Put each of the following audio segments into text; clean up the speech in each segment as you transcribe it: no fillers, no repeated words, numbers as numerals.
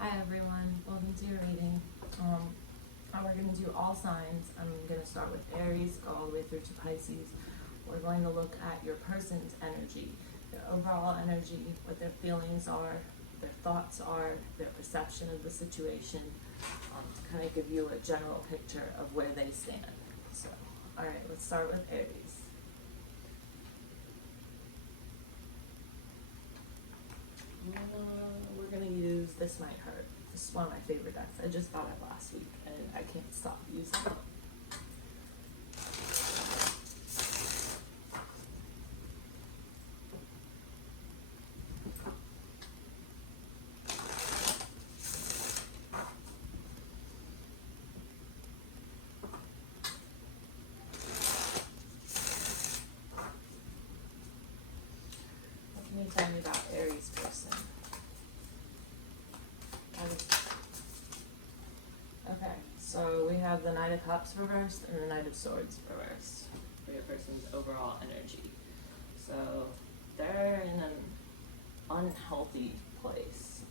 Hi everyone, welcome to your reading. We're going to do all signs. I'm going to start with Aries, go all the way through to Pisces. We're going to look at your person's energy, their overall energy, what their feelings are, their thoughts are, their perception of the situation, to kind of give you a general picture of where they stand. So, alright, let's start with Aries. We're going to use This Might Hurt. This is one of my favorite decks. I just got it last week and I can't stop using it. What can you tell me about Aries person? Okay, so we have the Knight of Cups reversed and the Knight of Swords reversed for your person's overall energy. So they're in an unhealthy place.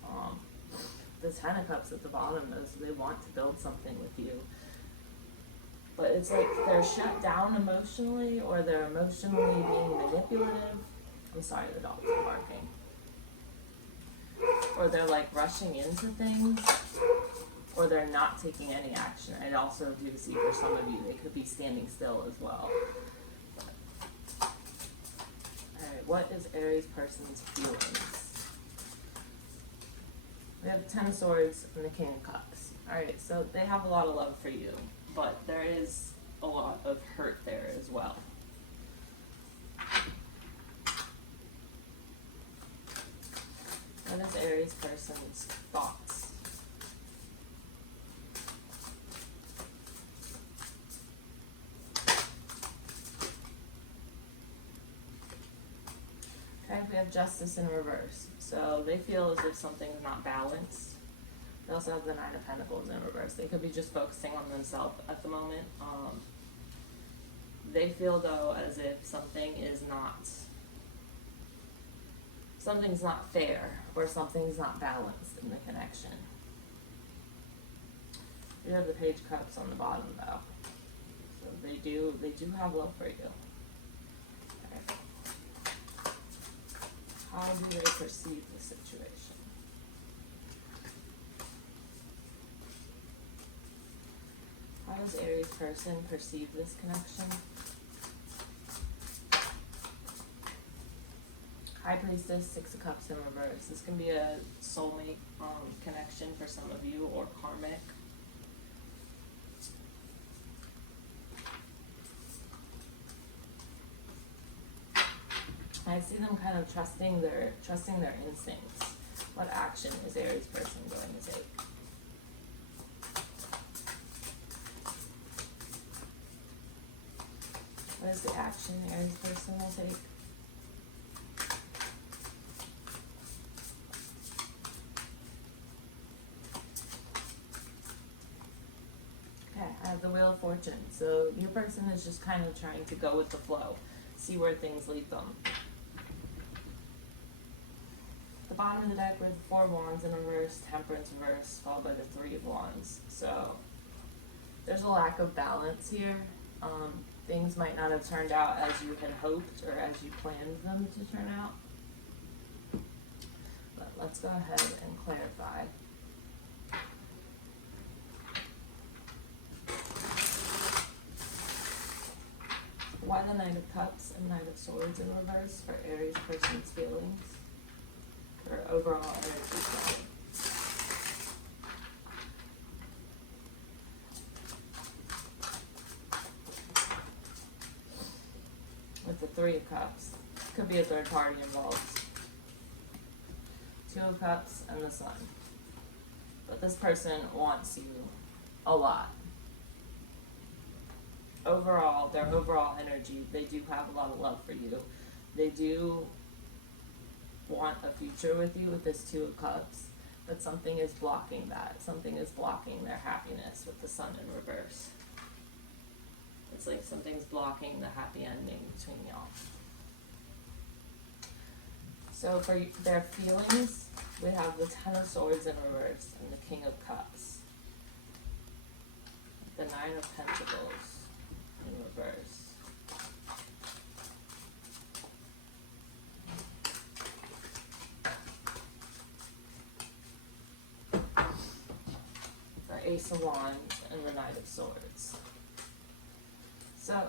The Ten of Cups at the bottom is they want to build something with you. But it's like they're shut down emotionally, or they're emotionally being manipulative. I'm sorry, the dogs are barking. Or they're like rushing into things, or they're not taking any action. I also do see for some of you, they could be standing still as well. Alright, what is Aries person's feelings? We have the Ten of Swords and the King of Cups. Alright, so they have a lot of love for you, but there is a lot of hurt there as well. What is Aries person's thoughts? Okay, we have Justice in reverse. So they feel as if something's not balanced. They also have the Nine of Pentacles in reverse. They could be just focusing on themselves at the moment. They feel though as if something's not fair, or something's not balanced in the connection. You have the Page of Cups on the bottom though. So they do have love for you. Okay. How do they perceive the situation? How does Aries person perceive this connection? High Priestess, Six of Cups in reverse. This can be a soulmate connection for some of you, or karmic. I see them kind of trusting their instincts. What action is Aries person going to take? What is the action Aries person will take? I have the Wheel of Fortune. So your person is just kind of trying to go with the flow, see where things lead them. The bottom of the deck with Four of Wands in reverse, Temperance reverse, followed by the Three of Wands. So there's a lack of balance here. Things might not have turned out as you had hoped or as you planned them to turn out. But let's go ahead and clarify. Why the Knight of Cups and Knight of Swords in reverse for Aries person's feelings, or overall energy flow? With the Three of Cups, could be a third party involved. Two of Cups and the Sun. But this person wants you a lot. Overall, their overall energy, they do have a lot of love for you. They do want a future with you with this Two of Cups, but something is blocking that. Something is blocking their happiness with the Sun in reverse. It's like something's blocking the happy ending between y'all. So for their feelings, we have the Ten of Swords in reverse and the King of Cups. The Nine of Pentacles in reverse. The Ace of Wands and the Knight of Swords. So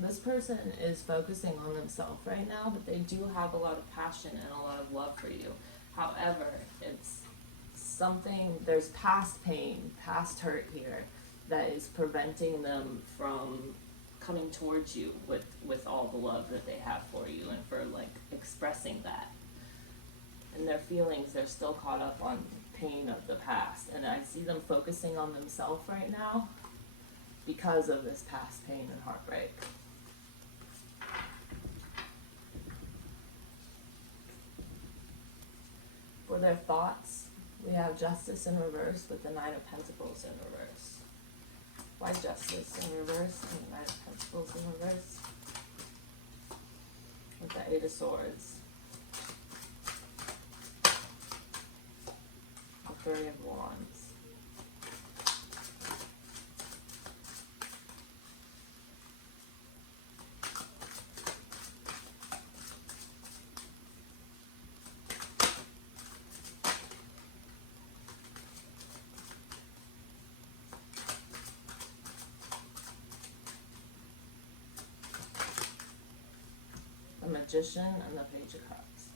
this person is focusing on themselves right now, but they do have a lot of passion and a lot of love for you. However, it's something, there's past pain, past hurt here that is preventing them from coming towards you with all the love that they have for you and for like expressing that. And their feelings, they're still caught up on pain of the past. And I see them focusing on themselves right now because of this past pain and heartbreak. For their thoughts, we have Justice in reverse with the Nine of Pentacles in reverse. Why Justice in reverse and the Nine of Pentacles in reverse? With the Eight of Swords. The Three of Wands. Magician and the Page of Cups.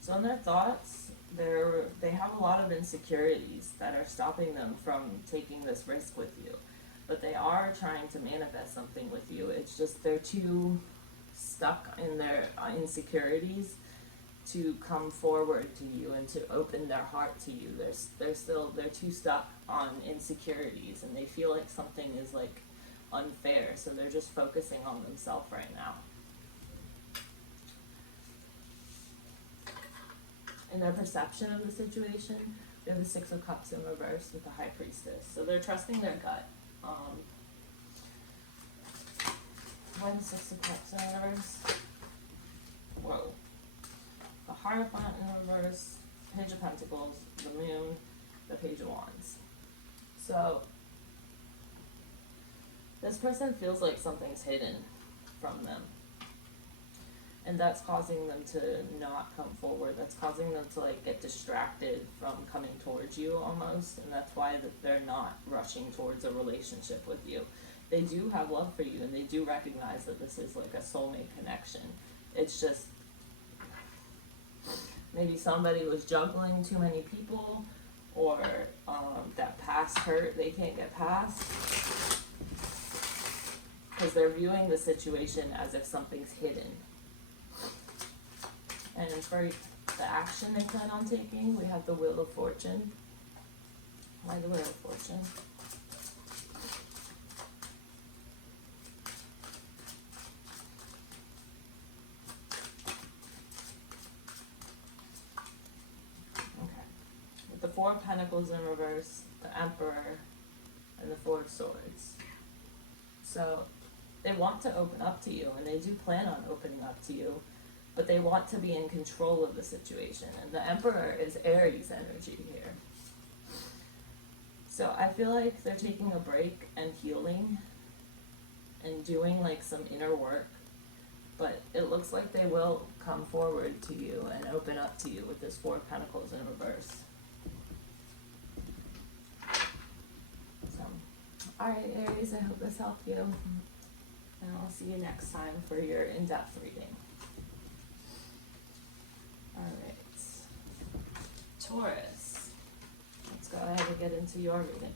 So in their thoughts, they have a lot of insecurities that are stopping them from taking this risk with you. But they are trying to manifest something with you. It's just they're too stuck in their insecurities to come forward to you and to open their heart to you. They're too stuck on insecurities, and they feel like something is like unfair. So they're just focusing on themselves right now. In their perception of the situation, we have the Six of Cups in reverse with the High Priestess. So they're trusting their gut. Why the Six of Cups in reverse? Whoa. The Hierophant in reverse, Page of Pentacles, the Moon, the Page of Wands. So this person feels like something's hidden from them. And that's causing them to not come forward. That's causing them to like get distracted from coming towards you almost. And that's why they're not rushing towards a relationship with you. They do have love for you, and they do recognize that this is like a soulmate connection. It's just maybe somebody was juggling too many people, or that past hurt they can't get past. Because they're viewing the situation as if something's hidden. And for the action they plan on taking, we have the Wheel of Fortune. Why the Wheel of Fortune? Okay. With the Four of Pentacles in reverse, the Emperor, and the Four of Swords. So they want to open up to you, and they do plan on opening up to you. But they want to be in control of the situation. And the Emperor is Aries energy here. So I feel like they're taking a break and healing and doing like some inner work. But it looks like they will come forward to you and open up to you with this Four of Pentacles in reverse. So, alright Aries, I hope this helped you. And I'll see you next time for your in-depth reading. Alright, Taurus, let's go ahead and get into your reading.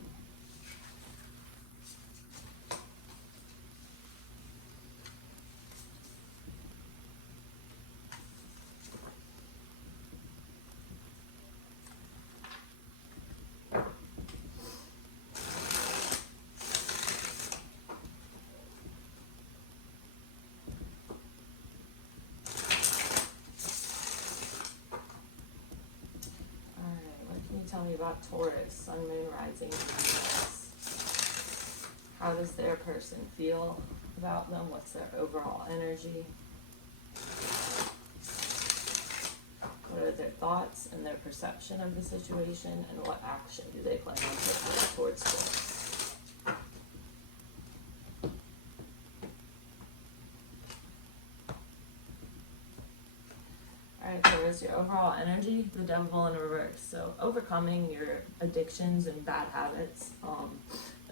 Tell me about Taurus, Sun, Moon, Rising, and Venus. How does their person feel about them? What's their overall energy? What are their thoughts and their perception of the situation, and what action do they plan on taking towards this? Alright, Taurus, your overall energy, the devil in reverse. So overcoming your addictions and bad habits.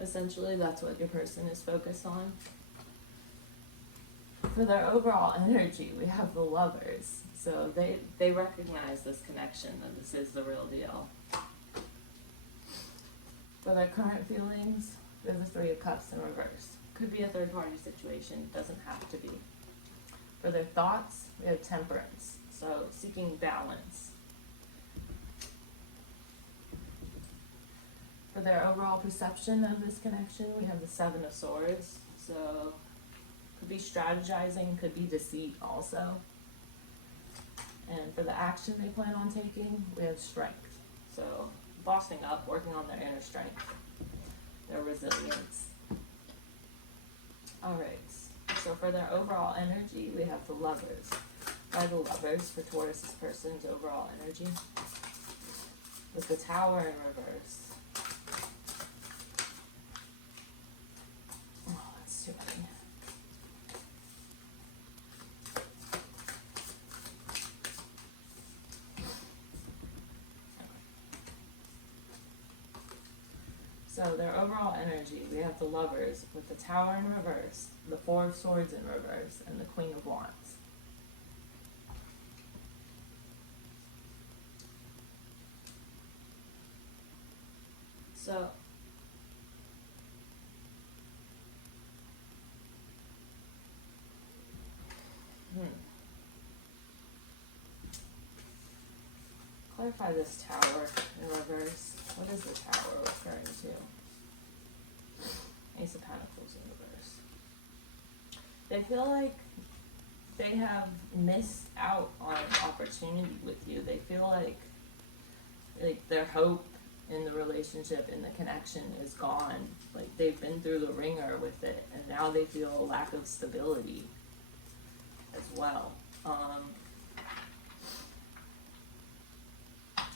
Essentially, that's what your person is focused on. For their overall energy, we have the Lovers. So they recognize this connection, that this is the real deal. For their current feelings, there's the Three of Cups in reverse. Could be a third-party situation, doesn't have to be. For their thoughts, we have Temperance. So seeking balance. For their overall perception of this connection, we have the Seven of Swords. So could be strategizing, could be deceit also. And for the action they plan on taking, we have Strength. So bossing up, working on their inner strength, their resilience. Alright, so for their overall energy, we have the Lovers. By the Lovers for Taurus's person's overall energy. With the Tower in reverse. Oh, that's too many. So their overall energy, we have the Lovers with the Tower in reverse, the Four of Swords in reverse, and the Queen of Wands. So, clarify this Tower in reverse. What is the Tower referring to? Ace of Pentacles in reverse. They feel like they have missed out on an opportunity with you. They feel like their hope in the relationship, in the connection is gone. Like they've been through the ringer with it, and now they feel a lack of stability as well.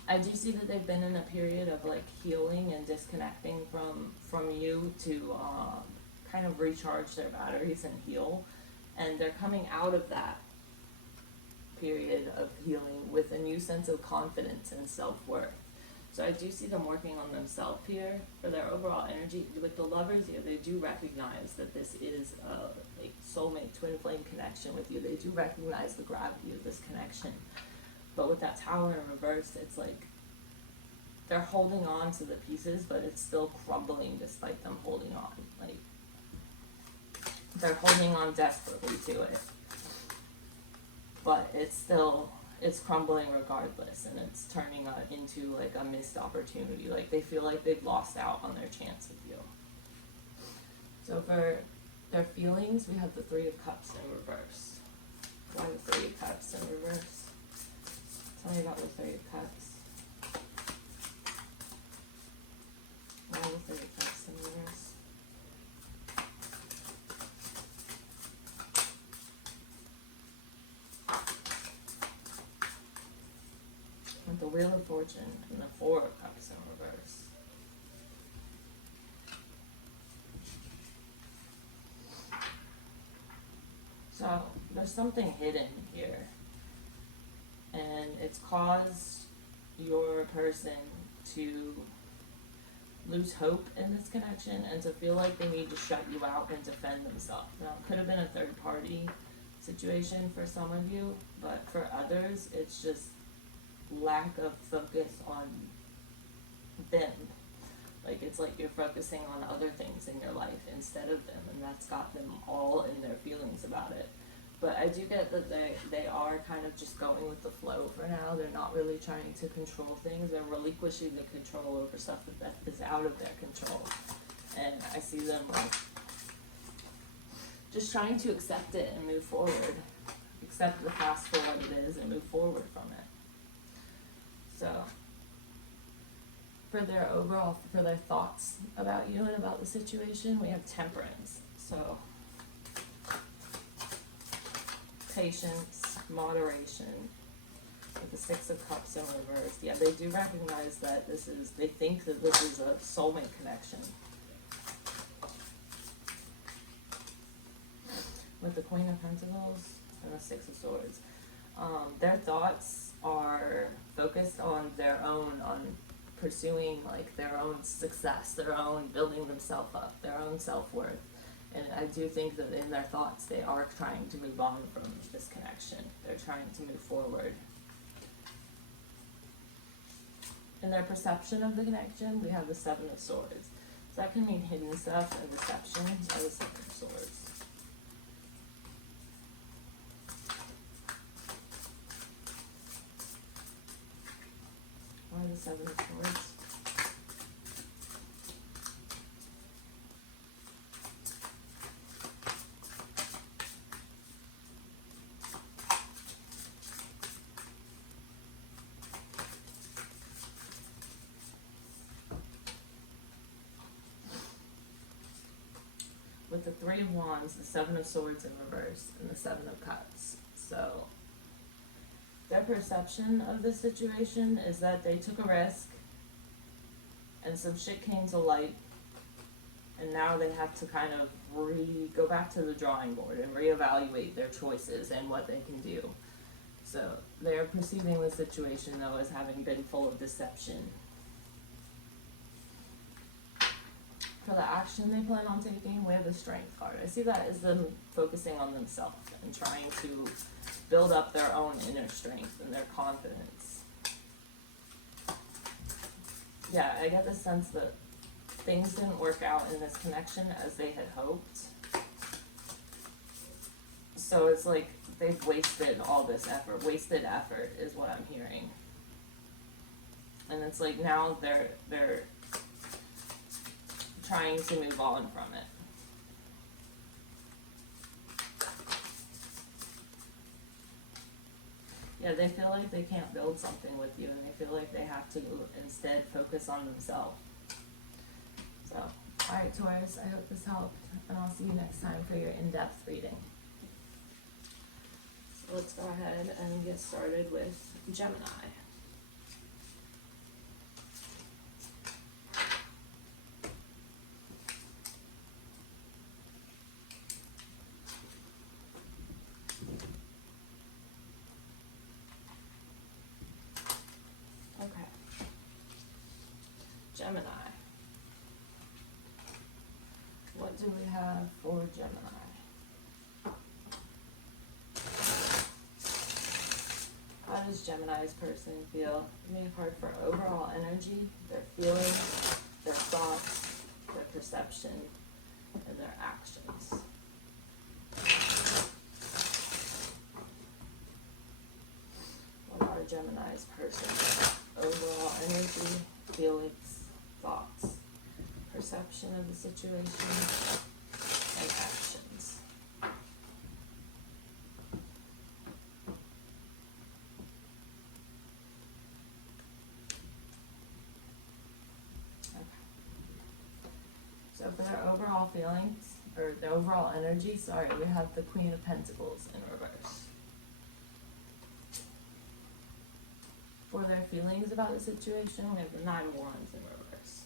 I do see that they've been in a period of like healing and disconnecting from you to kind of recharge their batteries and heal, and they're coming out of that period of healing with a new sense of confidence and self-worth. So I do see them working on themselves here. For their overall energy, with the Lovers here, they do recognize that this is a like soulmate twin flame connection with you. They do recognize the gravity of this connection. But with that Tower in reverse, it's like they're holding on to the pieces, but it's still crumbling despite them holding on. Like they're holding on desperately to it, but it's crumbling regardless, and it's turning into like a missed opportunity. Like they feel like they've lost out on their chance with you. So for their feelings, we have the Three of Cups in reverse. Why the Three of Cups in reverse? Tell me about the Three of Cups. Why the Three of Cups in reverse? With the Wheel of Fortune and the Four of Cups in reverse. So there's something hidden here, and it's caused your person to lose hope in this connection and to feel like they need to shut you out and defend themselves. Now, it could have been a third party situation for some of you, but for others, it's just lack of focus on them. Like it's like you're focusing on other things in your life instead of them, and that's got them all in their feelings about it. But I do get that they are kind of just going with the flow for now. They're not really trying to control things. They're relinquishing the control over stuff that is out of their control. And I see them like just trying to accept it and move forward. Accept the past for what it is and move forward from it. So, for their thoughts about you and about the situation, we have Temperance. So, patience, moderation, With the Six of Cups in reverse. Yeah, they do recognize that they think that this is a soulmate connection. With the Queen of Pentacles and the Six of Swords. Their thoughts are focused on on pursuing like their own success, their own building themselves up, their own self-worth. And I do think that in their thoughts they are trying to move on from this connection. They're trying to move forward. In their perception of the connection, we have the Seven of Swords. So that can mean hidden stuff and deception by the Seven of Swords. Why the Seven of Swords? With the Three of Wands, the Seven of Swords in reverse, and the Seven of Cups. So their perception of this situation is that they took a risk and some shit came to light, and now they have to kind of go back to the drawing board and reevaluate their choices and what they can do. So they're perceiving the situation though as having been full of deception. For the action they plan on taking, we have the Strength card. I see that as them focusing on themselves and trying to build up their own inner strength and their confidence. Yeah, I get the sense that things didn't work out in this connection as they had hoped. So it's like they've wasted all this effort. Wasted effort is what I'm hearing. And it's like now they're trying to move on from it. Yeah, they feel like they can't build something with you, and they feel like they have to instead focus on themselves. So, alright Taurus, I hope this helped, and I'll see you next time for your in-depth reading. So let's go ahead and get started with Gemini. Gemini. What do we have for Gemini? How does Gemini's person feel? Give me a card for overall energy, their feelings, their thoughts, their perception, and their actions. What are Gemini's person? Overall energy, feelings, thoughts, perception of the situation, and actions. Okay. So for their overall feelings, or the overall energy, sorry, we have the Queen of Pentacles in reverse. For their feelings about the situation, we have the Nine of Wands in reverse.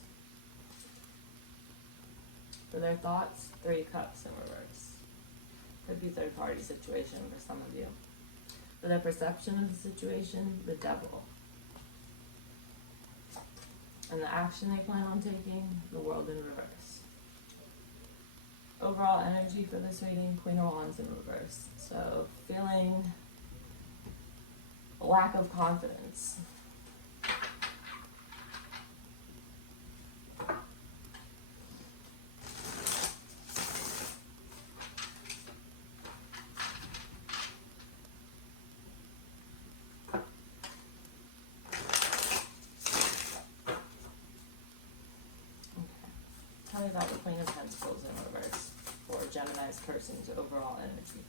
For their thoughts, Three of Cups in reverse. Could be third party situation for some of you. For their perception of the situation, the Devil. And the action they plan on taking, the World in reverse. Overall energy for this reading, Queen of Wands in reverse. So feeling a lack of confidence. Tell me about the Queen of Pentacles in reverse for Gemini's person's overall energy.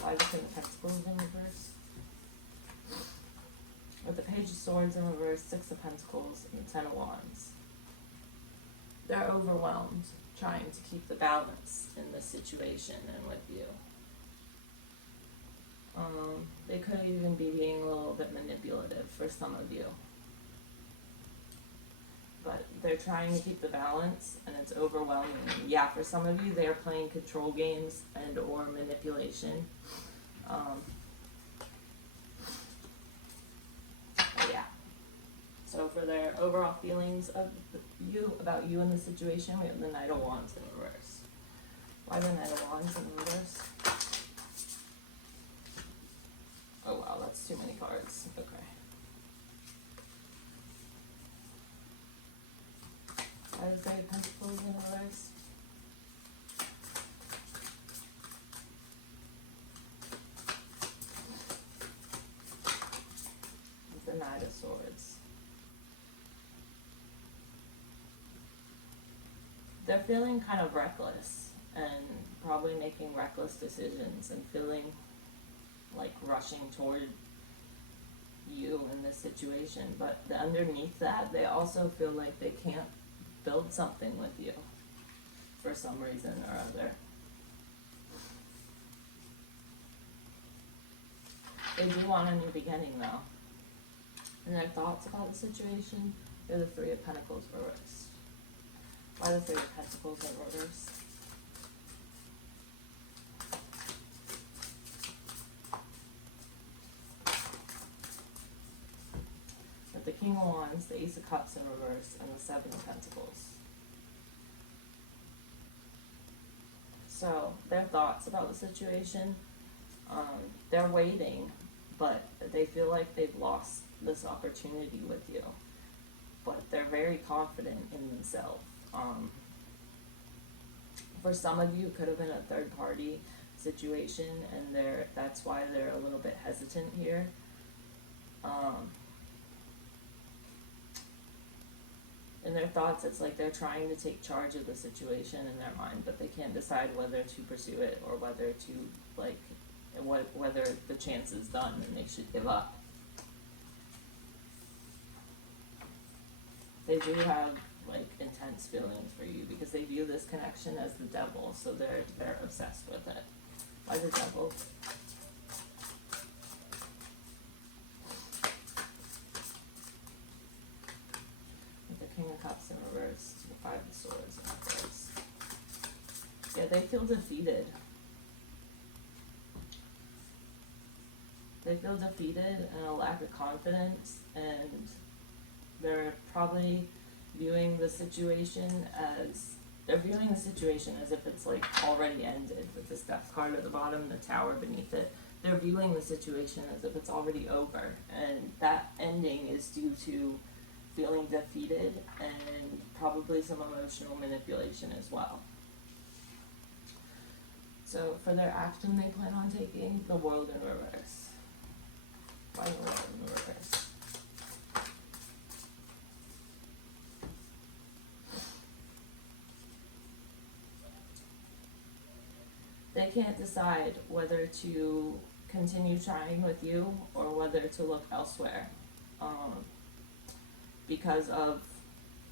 Why the Queen of Pentacles in reverse? With the Page of Swords in reverse, Six of Pentacles, and the Ten of Wands. They're overwhelmed, trying to keep the balance in this situation and with you. They could even be being a little bit manipulative for some of you. But they're trying to keep the balance, and it's overwhelming. Yeah, for some of you, they are playing control games and or manipulation. Yeah. So for their overall feelings of about you and the situation, we have the Knight of Wands in reverse. Why the Knight of Wands in reverse? Oh wow, that's too many cards. Okay. Why is there Pentacles in reverse? The Knight of Swords. They're feeling kind of reckless and probably making reckless decisions and feeling like rushing toward you in this situation. But underneath that, they also feel like they can't build something with you for some reason or other. They do want a new beginning though. And their thoughts about the situation, they're the Three of Pentacles reversed. Why the Three of Pentacles in reverse? With the King of Wands, the Ace of Cups in reverse, and the Seven of Pentacles. So, their thoughts about the situation, they're waiting, but they feel like they've lost this opportunity with you. But they're very confident in themselves. For some of you, it could have been a third party situation, and that's why they're a little bit hesitant here. In their thoughts, it's like they're trying to take charge of the situation in their mind, but they can't decide whether to pursue it or whether to, like, whether the chance is done and they should give up. They do have, like, intense feelings for you because they view this connection as the devil, so they're obsessed with it. Why the devil? With the King of Cups in reverse, to the Five of Swords in reverse. Yeah, they feel defeated. They feel defeated and a lack of confidence, and they're probably viewing the situation as if it's like already ended with this Death card at the bottom, the Tower beneath it. They're viewing the situation as if it's already over, and that ending is due to feeling defeated and probably some emotional manipulation as well. So for their action they plan on taking, the World in reverse. Why the World in reverse? They can't decide whether to continue trying with you or whether to look elsewhere.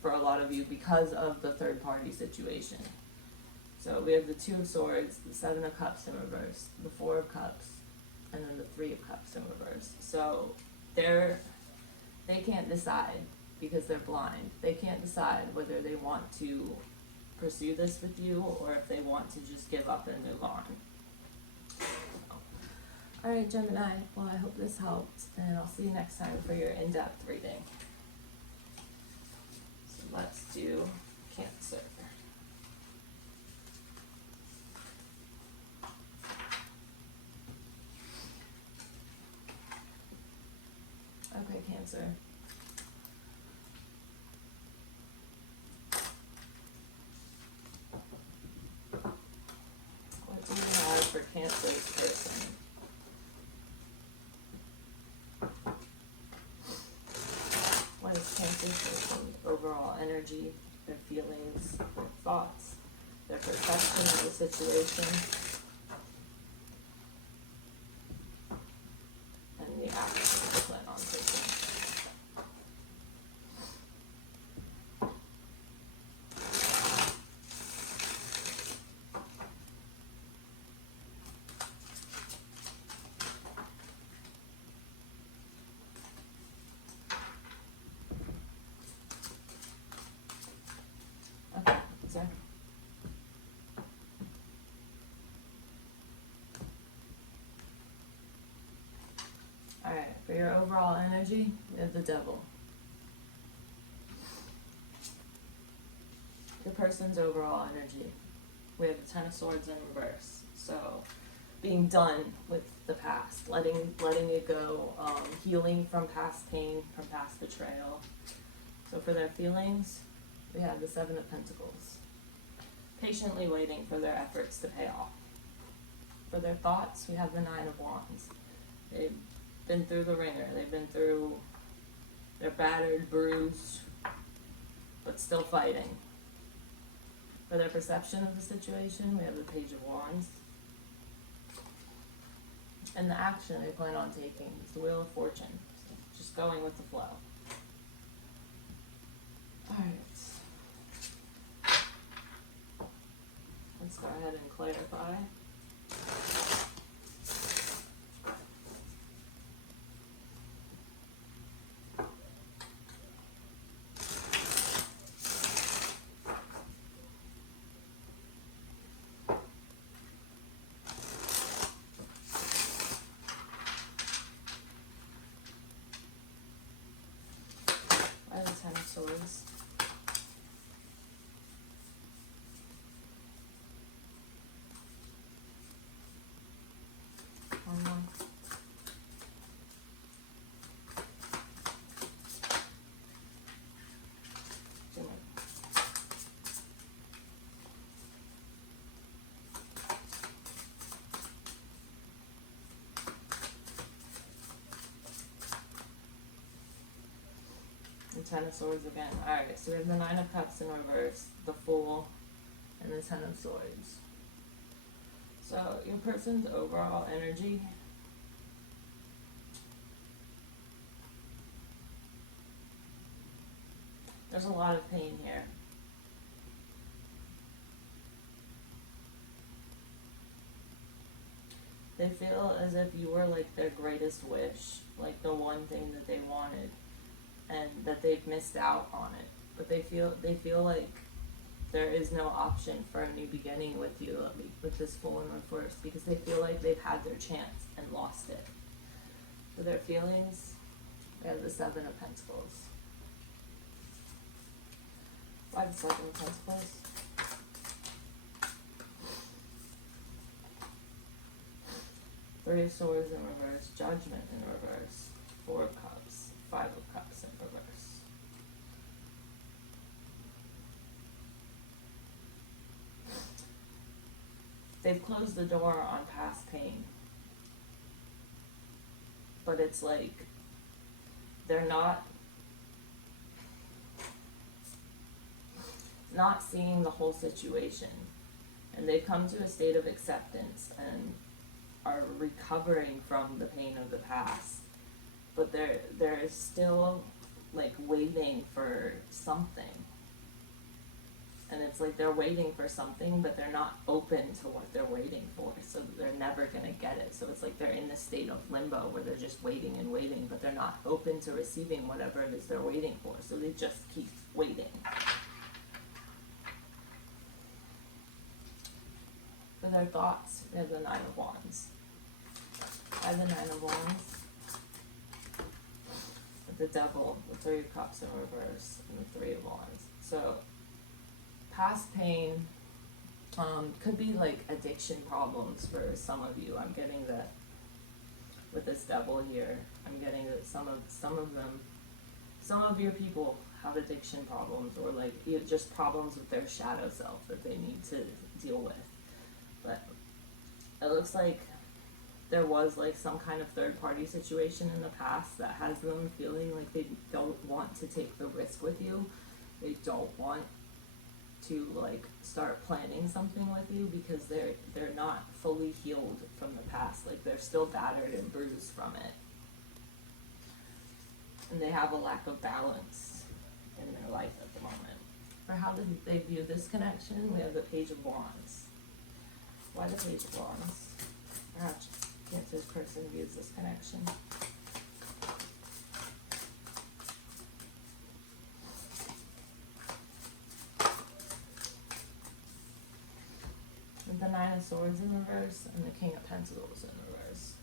For a lot of you, because of the third party situation. So we have the Two of Swords, the Seven of Cups in reverse, the Four of Cups, and then the Three of Cups in reverse. So they can't decide because they're blind. They can't decide whether they want to pursue this with you or if they want to just give up and move on. Alright, Gemini, well, I hope this helped, and I'll see you next time for your in-depth reading. So let's do Cancer. Okay, Cancer. What do you have for Cancer's person? What is Cancer's person's overall energy, their feelings, their thoughts, their perception of the situation, and the action they plan on taking? overall energy, we have the Devil. Your person's overall energy, we have the Ten of Swords in reverse. So, being done with the past, letting it go, healing from past pain, from past betrayal. So for their feelings, we have the Seven of Pentacles. Patiently waiting for their efforts to pay off. For their thoughts, we have the Nine of Wands. They've been through the ringer. They've been through, they're battered, bruised, but still fighting. For their perception of the situation, we have the Page of Wands. And the action they plan on taking is the Wheel of Fortune. So just going with the flow. Alright. Let's go ahead and clarify. Ten of Swords. One more. Two more. Ten of Swords again. Alright, so we have the Nine of Cups in reverse, the Fool, and the Ten of Swords. So your person's overall energy, there's a lot of pain here. They feel as if you were like their greatest wish, like the one thing that they wanted, and that they've missed out on it. But they feel like there is no option for a new beginning with you, with this Fool in reverse, because they feel like they've had their chance and lost it. For their feelings, we have the Seven of Pentacles. Why the Seven of Pentacles? Three of Swords in reverse, Judgment in reverse, Four of Cups, Five of Cups in reverse. They've closed the door on past pain. But it's like, they're not seeing the whole situation. And they've come to a state of acceptance and are recovering from the pain of the past. But they're still like waiting for something. And it's like they're waiting for something, but they're not open to what they're waiting for, so they're never going to get it. So it's like they're in this state of limbo where they're just waiting and waiting, but they're not open to receiving whatever it is they're waiting for, so they just keep waiting. For their thoughts, we have the Nine of Wands. I have the Nine of Wands. The Devil, the Three of Cups in reverse, and the Three of Wands. So past pain could be like addiction problems for some of you. I'm getting that with this Devil here. I'm getting that some of your people have addiction problems, or like just problems with their shadow self that they need to deal with. But it looks like there was like some kind of third party situation in the past that has them feeling like they don't want to take the risk with you. They don't want to like start planning something with you because they're not fully healed from the past. Like they're still battered and bruised from it. And they have a lack of balance in their life at the moment. For how do they view this connection, we have the Page of Wands. Why the Page of Wands? Perhaps Cancer's person views this connection. With the Nine of Swords in reverse and the King of Pentacles in reverse.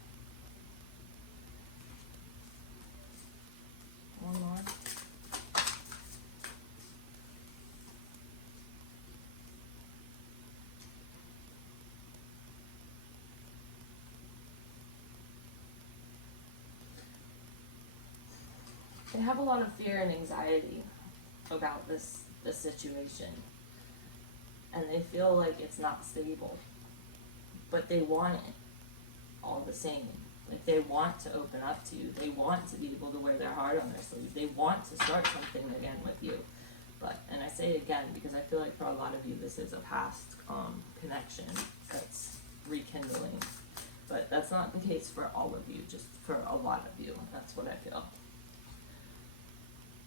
They have a lot of fear and anxiety about this situation. And they feel like it's not stable. But they want it all the same. Like, they want to open up to you. They want to be able to wear their heart on their sleeve. They want to start something again with you. But, and I say it again because I feel like for a lot of you this is a past connection that's rekindling. But that's not the case for all of you, just for a lot of you. That's what I feel.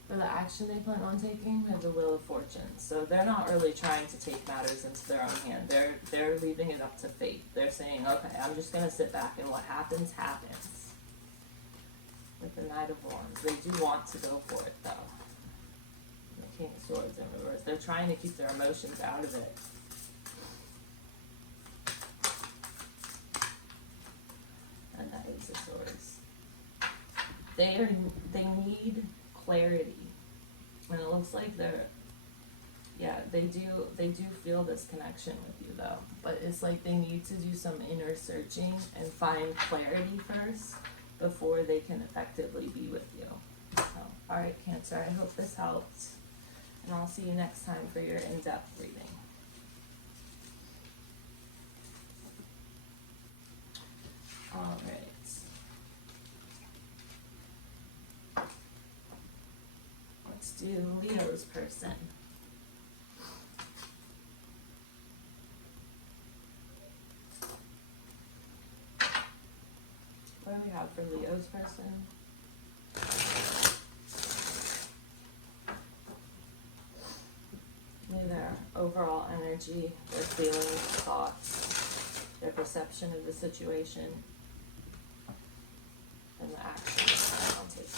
For the action they plan on taking, we have the Wheel of Fortune. So they're not really trying to take matters into their own hand. They're leaving it up to fate. They're saying, okay, I'm just going to sit back and what happens, happens. With the Knight of Wands. They do want to go for it, though. The King of Swords in reverse. They're trying to keep their emotions out of it. And that is the Swords. They need clarity. And it looks like they do feel this connection with you though. But it's like they need to do some inner searching and find clarity first before they can effectively be with you. So, alright, Cancer, I hope this helped. And I'll see you next time for your in-depth reading. Alright. Let's do Leo's person. What do we have for Leo's person? Their overall energy, their feelings, thoughts, their perception of the situation, and the actions I'll take.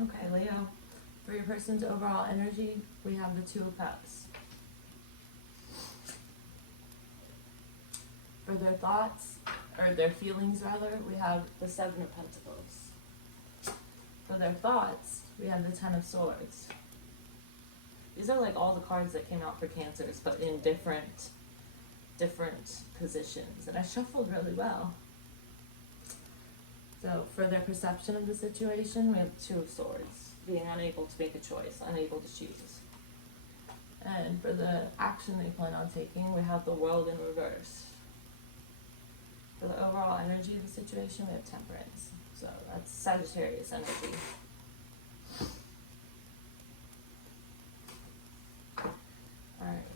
Okay, Leo, for your person's overall energy, we have the Two of Cups. For their thoughts, or their feelings rather, we have the Seven of Pentacles. For their thoughts, we have the Ten of Swords. These are like all the cards that came out for Cancers, but in different positions. And I shuffled really well. So for their perception of the situation, we have Two of Swords, being unable to make a choice, unable to choose. And for the action they plan on taking, we have the World in reverse. For the overall energy of the situation, we have Temperance. So that's Sagittarius energy. Alright.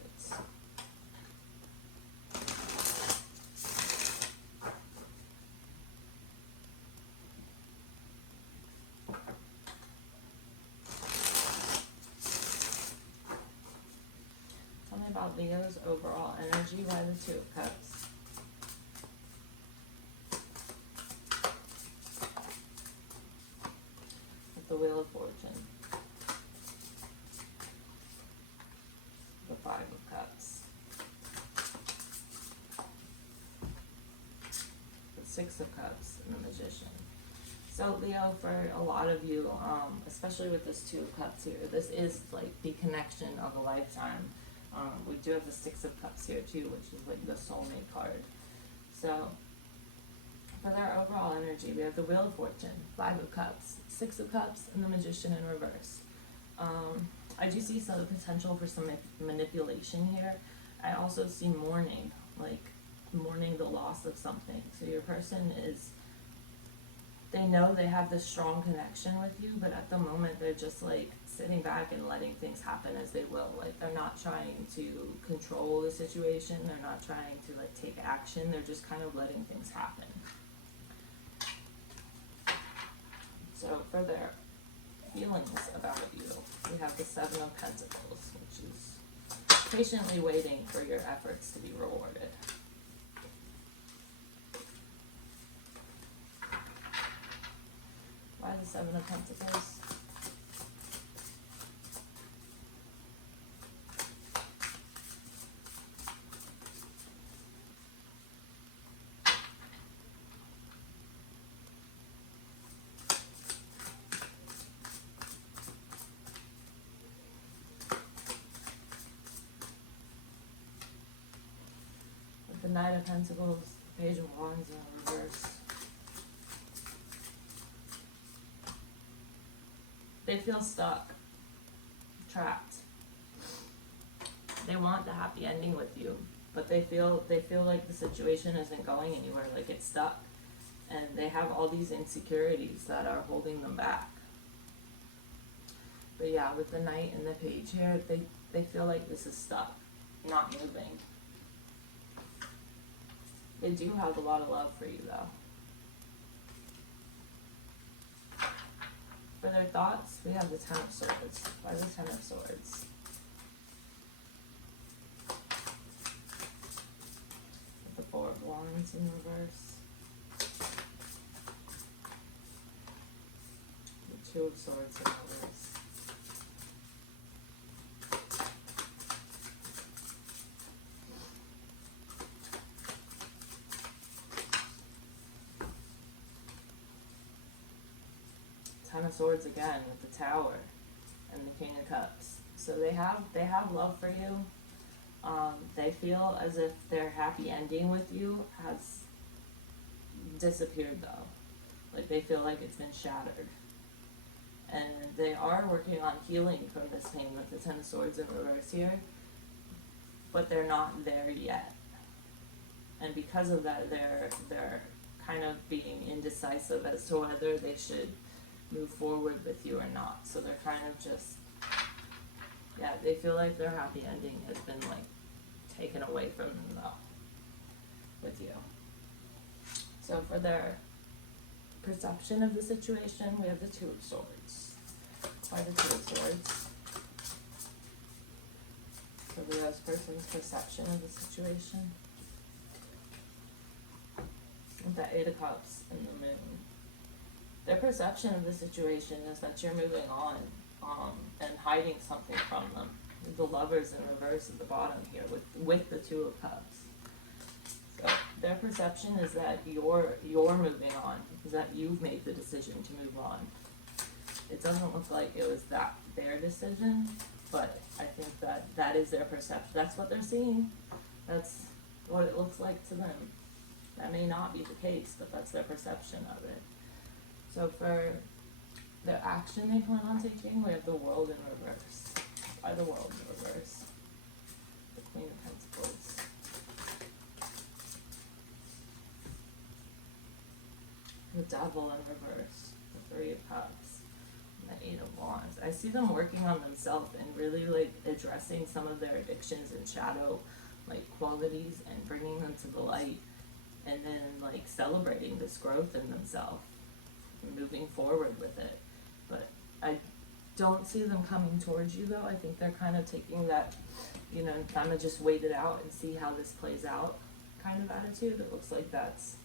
About Leo's overall energy, why the Two of Cups? With the Wheel of Fortune. The Five of Cups. The Six of Cups and the Magician. So Leo, for a lot of you, especially with this Two of Cups here, this is like the connection of a lifetime. We do have the Six of Cups here too, which is like the soulmate card. So, for their overall energy, we have the Wheel of Fortune, Five of Cups, Six of Cups, and the Magician in reverse. I do see some potential for some manipulation here. I also see mourning, like mourning the loss of something. So your person is, they know they have this strong connection with you, but at the moment they're just like sitting back and letting things happen as they will. Like they're not trying to control the situation, they're not trying to like take action, they're just kind of letting things happen. So for their feelings about you, we have the Seven of Pentacles, which is patiently waiting for your efforts to be rewarded. Why the Seven of Pentacles? Knight of Pentacles, Page of Wands in reverse. They feel stuck, trapped. They want the happy ending with you, but they feel like the situation isn't going anywhere, like it's stuck. And they have all these insecurities that are holding them back. But yeah, with the Knight and the Page here, they feel like this is stuck, not moving. They do have a lot of love for you though. For their thoughts, we have the Ten of Swords. Why the Ten of Swords? The Four of Wands in reverse. The Two of Swords in reverse. Ten of Swords again with the Tower and the King of Cups. So they have love for you. They feel as if their happy ending with you has disappeared though. Like they feel like it's been shattered. And they are working on healing from this pain with the Ten of Swords in reverse here. But they're not there yet. And because of that, they're kind of being indecisive as to whether they should move forward with you or not. So they're kind of just, yeah, they feel like their happy ending has been like taken away from them though with you. So for their perception of the situation, we have the Two of Swords. Why the Two of Swords? For Leo's person's perception of the situation. With the Eight of Cups and the Moon. Their perception of the situation is that you're moving on and hiding something from them. The Lovers in reverse at the bottom here with the Two of Cups. So their perception is that you're moving on, is that you've made the decision to move on. It doesn't look like it was their decision, but I think that is their perception. That's what they're seeing. That's what it looks like to them. That may not be the case, but that's their perception of it. So for the action they plan on taking, we have the World in reverse. Why the World in reverse? The Queen of Pentacles. The Devil in reverse. The Three of Cups. And the Eight of Wands. I see them working on themselves and really like addressing some of their addictions and shadow like qualities and bringing them to the light. And then like celebrating this growth in themselves. Moving forward with it. But I don't see them coming towards you though. I think they're kind of taking that, you know, kind of just wait it out and see how this plays out kind of attitude. It looks like that's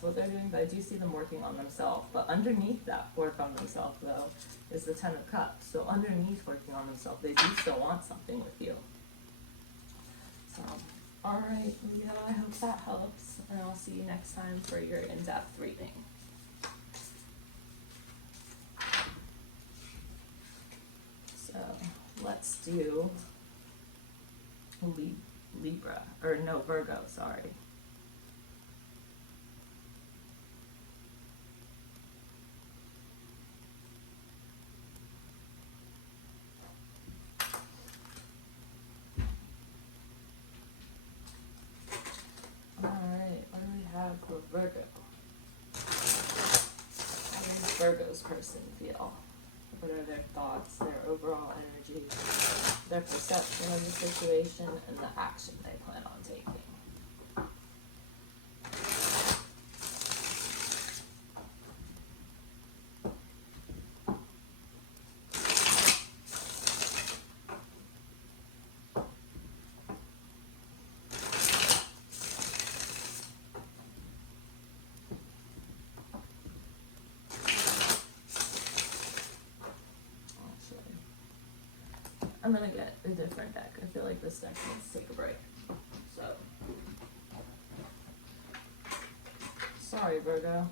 what they're doing, but I do see them working on themselves. But underneath that work on themselves though is the Ten of Cups. So underneath working on themselves, they do still want something with you. So alright, Leo, I hope that helps, and I'll see you next time for your in-depth reading. So let's do Libra, or no, Virgo, sorry. Alright, what do we have for Virgo? How does Virgo's person feel? What are their thoughts, their overall energy, their perception of the situation, and the action they plan on taking? I'm gonna get a different deck. I feel like this deck needs to take a break. So, sorry, Virgo.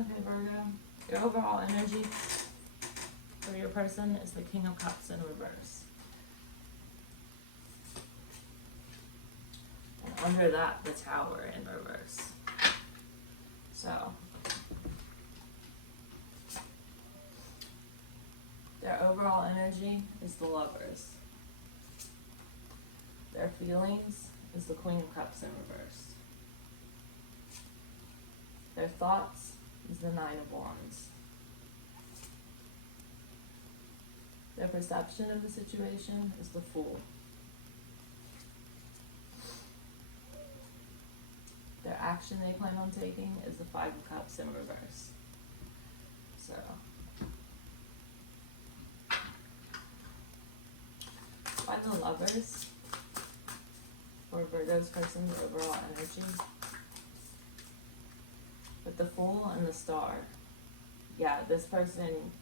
Okay, Virgo. Your overall energy for your person is the King of Cups in reverse. And under that, the Tower in reverse. So, their overall energy is the Lovers. Their feelings is the Queen of Cups in reverse. Their thoughts is the Nine of Wands. Their perception of the situation is the Fool. Their action they plan on taking is the Five of Cups in reverse. So, by the Lovers, for Virgo's person's overall energy, with the Fool and the Star, yeah, this person,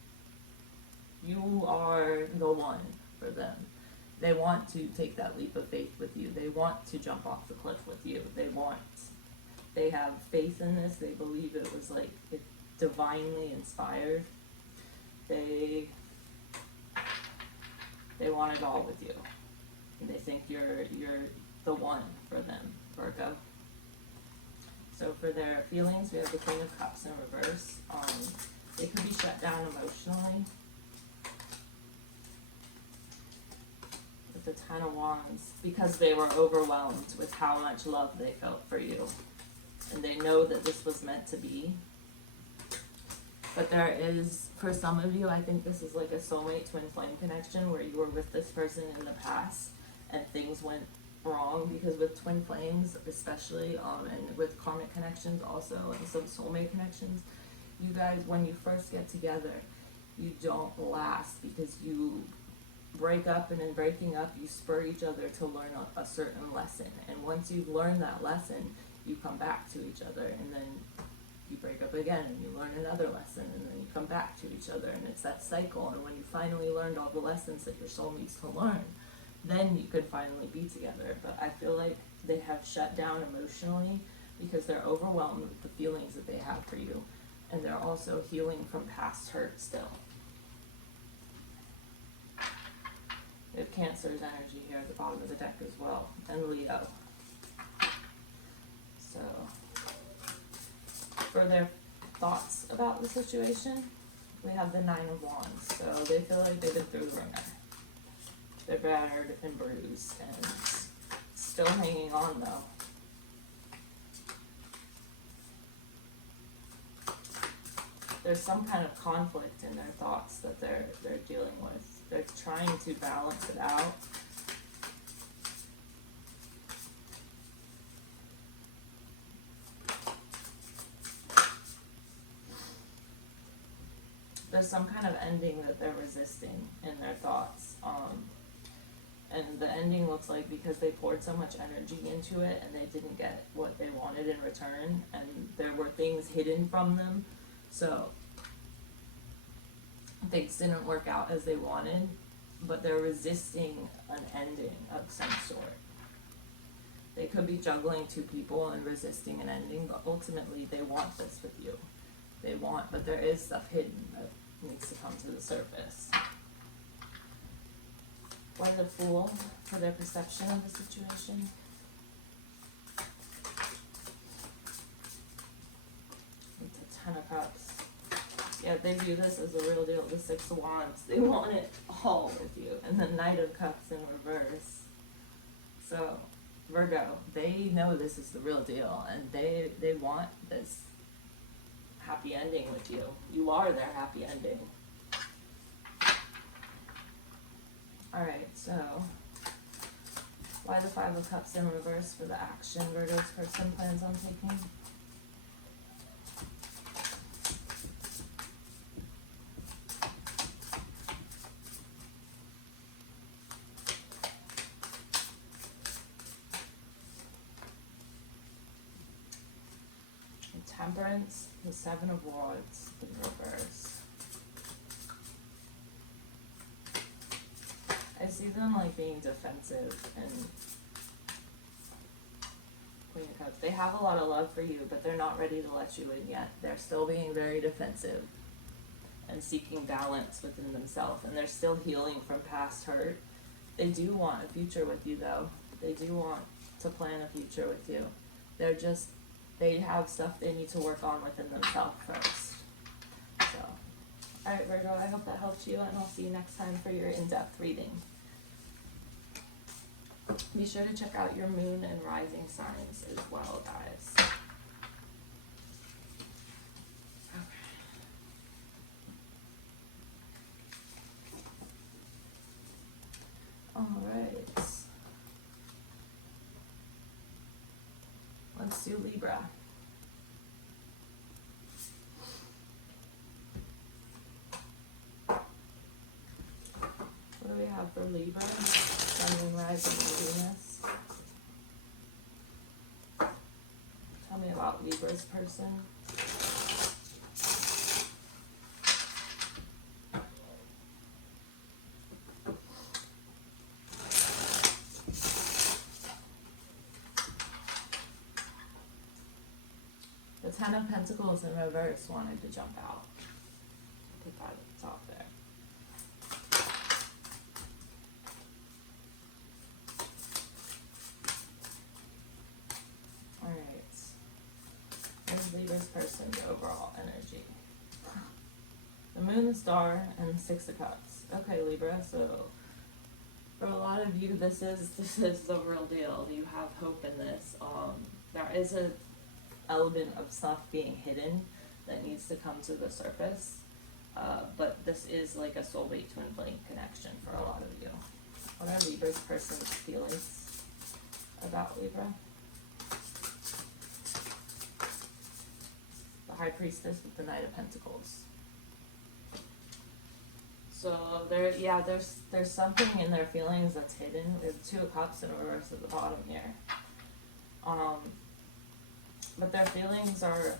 you are the one for them. They want to take that leap of faith with you. They want to jump off the cliff with you. They have faith in this. They believe it was like divinely inspired. They want it all with you. And they think you're the one for them, Virgo. So for their feelings, we have the Queen of Cups in reverse. They could be shut down emotionally. With the Ten of Wands, because they were overwhelmed with how much love they felt for you. And they know that this was meant to be. But there is, for some of you, I think this is like a soulmate twin flame connection where you were with this person in the past and things went wrong, because with twin flames especially, and with karmic connections also, and some soulmate connections, you guys, when you first get together, you don't last because you break up, and in breaking up you spur each other to learn a certain lesson, and once you've learned that lesson, you come back to each other, and then you break up again and you learn another lesson, and then you come back to each other, and it's that cycle. And when you finally learned all the lessons that your soul needs to learn, then you could finally be together. But I feel like they have shut down emotionally because they're overwhelmed with the feelings that they have for you, and they're also healing from past hurt still. We have Cancer's energy here at the bottom of the deck as well, and Leo. So, for their thoughts about the situation, we have the Nine of Wands. So they feel like they've been through the ringer. They're battered and bruised and still hanging on though. There's some kind of conflict in their thoughts that they're dealing with. They're trying to balance it out. There's some kind of ending that they're resisting in their thoughts. And the ending looks like because they poured so much energy into it and they didn't get what they wanted in return, and there were things hidden from them. So things didn't work out as they wanted, but they're resisting an ending of some sort. They could be juggling two people and resisting an ending, but ultimately they want this with you. But there is stuff hidden that needs to come to the surface. Why the Fool for their perception of the situation? With the Ten of Cups. Yeah, they view this as a real deal. The Six of Wands. They want it all with you. And the Knight of Cups in reverse. So, Virgo, they know this is the real deal, and they want this happy ending with you. You are their happy ending. Alright, so why the Five of Cups in reverse for the action Virgo's person plans on taking? Temperance, the Seven of Wands in reverse. I see them like being defensive and Queen of Cups. They have a lot of love for you, but they're not ready to let you in yet. They're still being very defensive and seeking balance within themselves, and they're still healing from past hurt. They do want a future with you, though. They do want to plan a future with you. They have stuff they need to work on within themselves first. So, alright, Virgo, I hope that helps you, and I'll see you next time for your in-depth reading. Be sure to check out your moon and rising signs as well, guys. Alright. Let's do Libra. What do we have for Libra? Sun, Moon, Rising, and Venus. Tell me about Libra's person. The Ten of Pentacles in reverse wanted to jump out. Put that at the top there. Alright. Here's Libra's person's overall energy. The Moon, the Star, and the Six of Cups. Okay, Libra, so for a lot of you, this is the real deal. You have hope in this. There is a element of stuff being hidden that needs to come to the surface, but this is like a soulmate twin flame connection for a lot of you. What are Libra's person's feelings about Libra? The High Priestess with the Knight of Pentacles. So there's something in their feelings that's hidden. We have Two of Cups in reverse at the bottom here. But their feelings are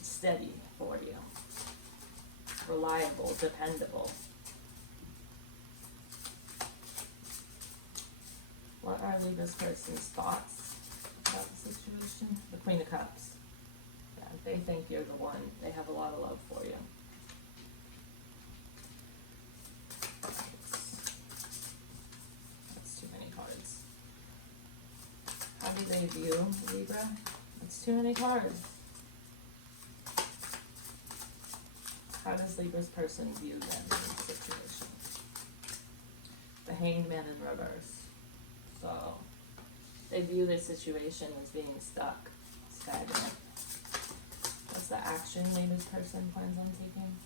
steady for you. Reliable, dependable. What are Libra's person's thoughts about the situation? The Queen of Cups. Yeah, they think you're the one. They have a lot of love for you. That's too many cards. How do they view Libra? It's too many cards. How does Libra's person view them in this situation? The Hanged Man in reverse. So, they view this situation as being stuck, stagnant. What's the action Libra's person plans on taking?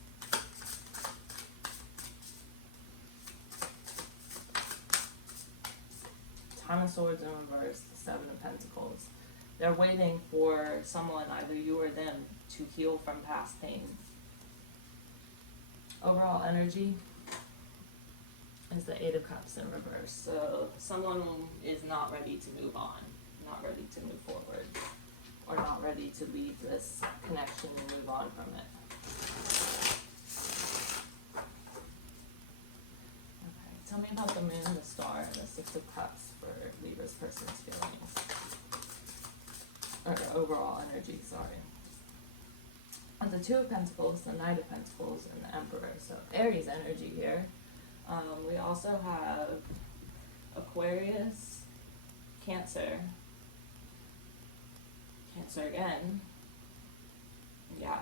Ten of Swords in reverse, the Seven of Pentacles. They're waiting for someone, either you or them, to heal from past pain. Overall energy is the Eight of Cups in reverse. So someone is not ready to move on, not ready to move forward, or not ready to leave this connection and move on from it. Okay, tell me about the Moon, the Star, and the Six of Cups for Libra's person's feelings. Or overall energy, sorry. And the Two of Pentacles, the Knight of Pentacles, and the Emperor. So Aries energy here. We also have Aquarius, Cancer again. Yeah.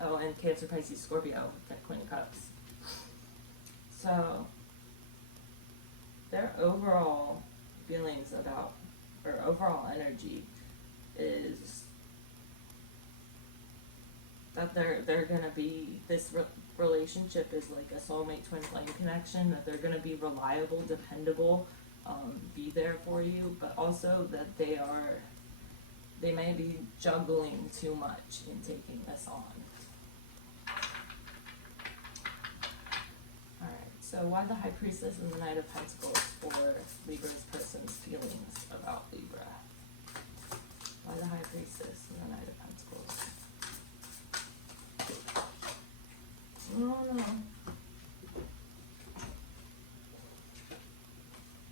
Oh, and Cancer, Pisces, Scorpio, that Queen of Cups. So their overall feelings about, or overall energy, is that they're gonna be, this relationship is like a soulmate twin flame connection, that they're gonna be reliable, dependable, be there for you, but also that they may be juggling too much in taking this on. Alright, so why the High Priestess and the Knight of Pentacles for Libra's person's feelings about Libra? Why the High Priestess and the Knight of Pentacles? No.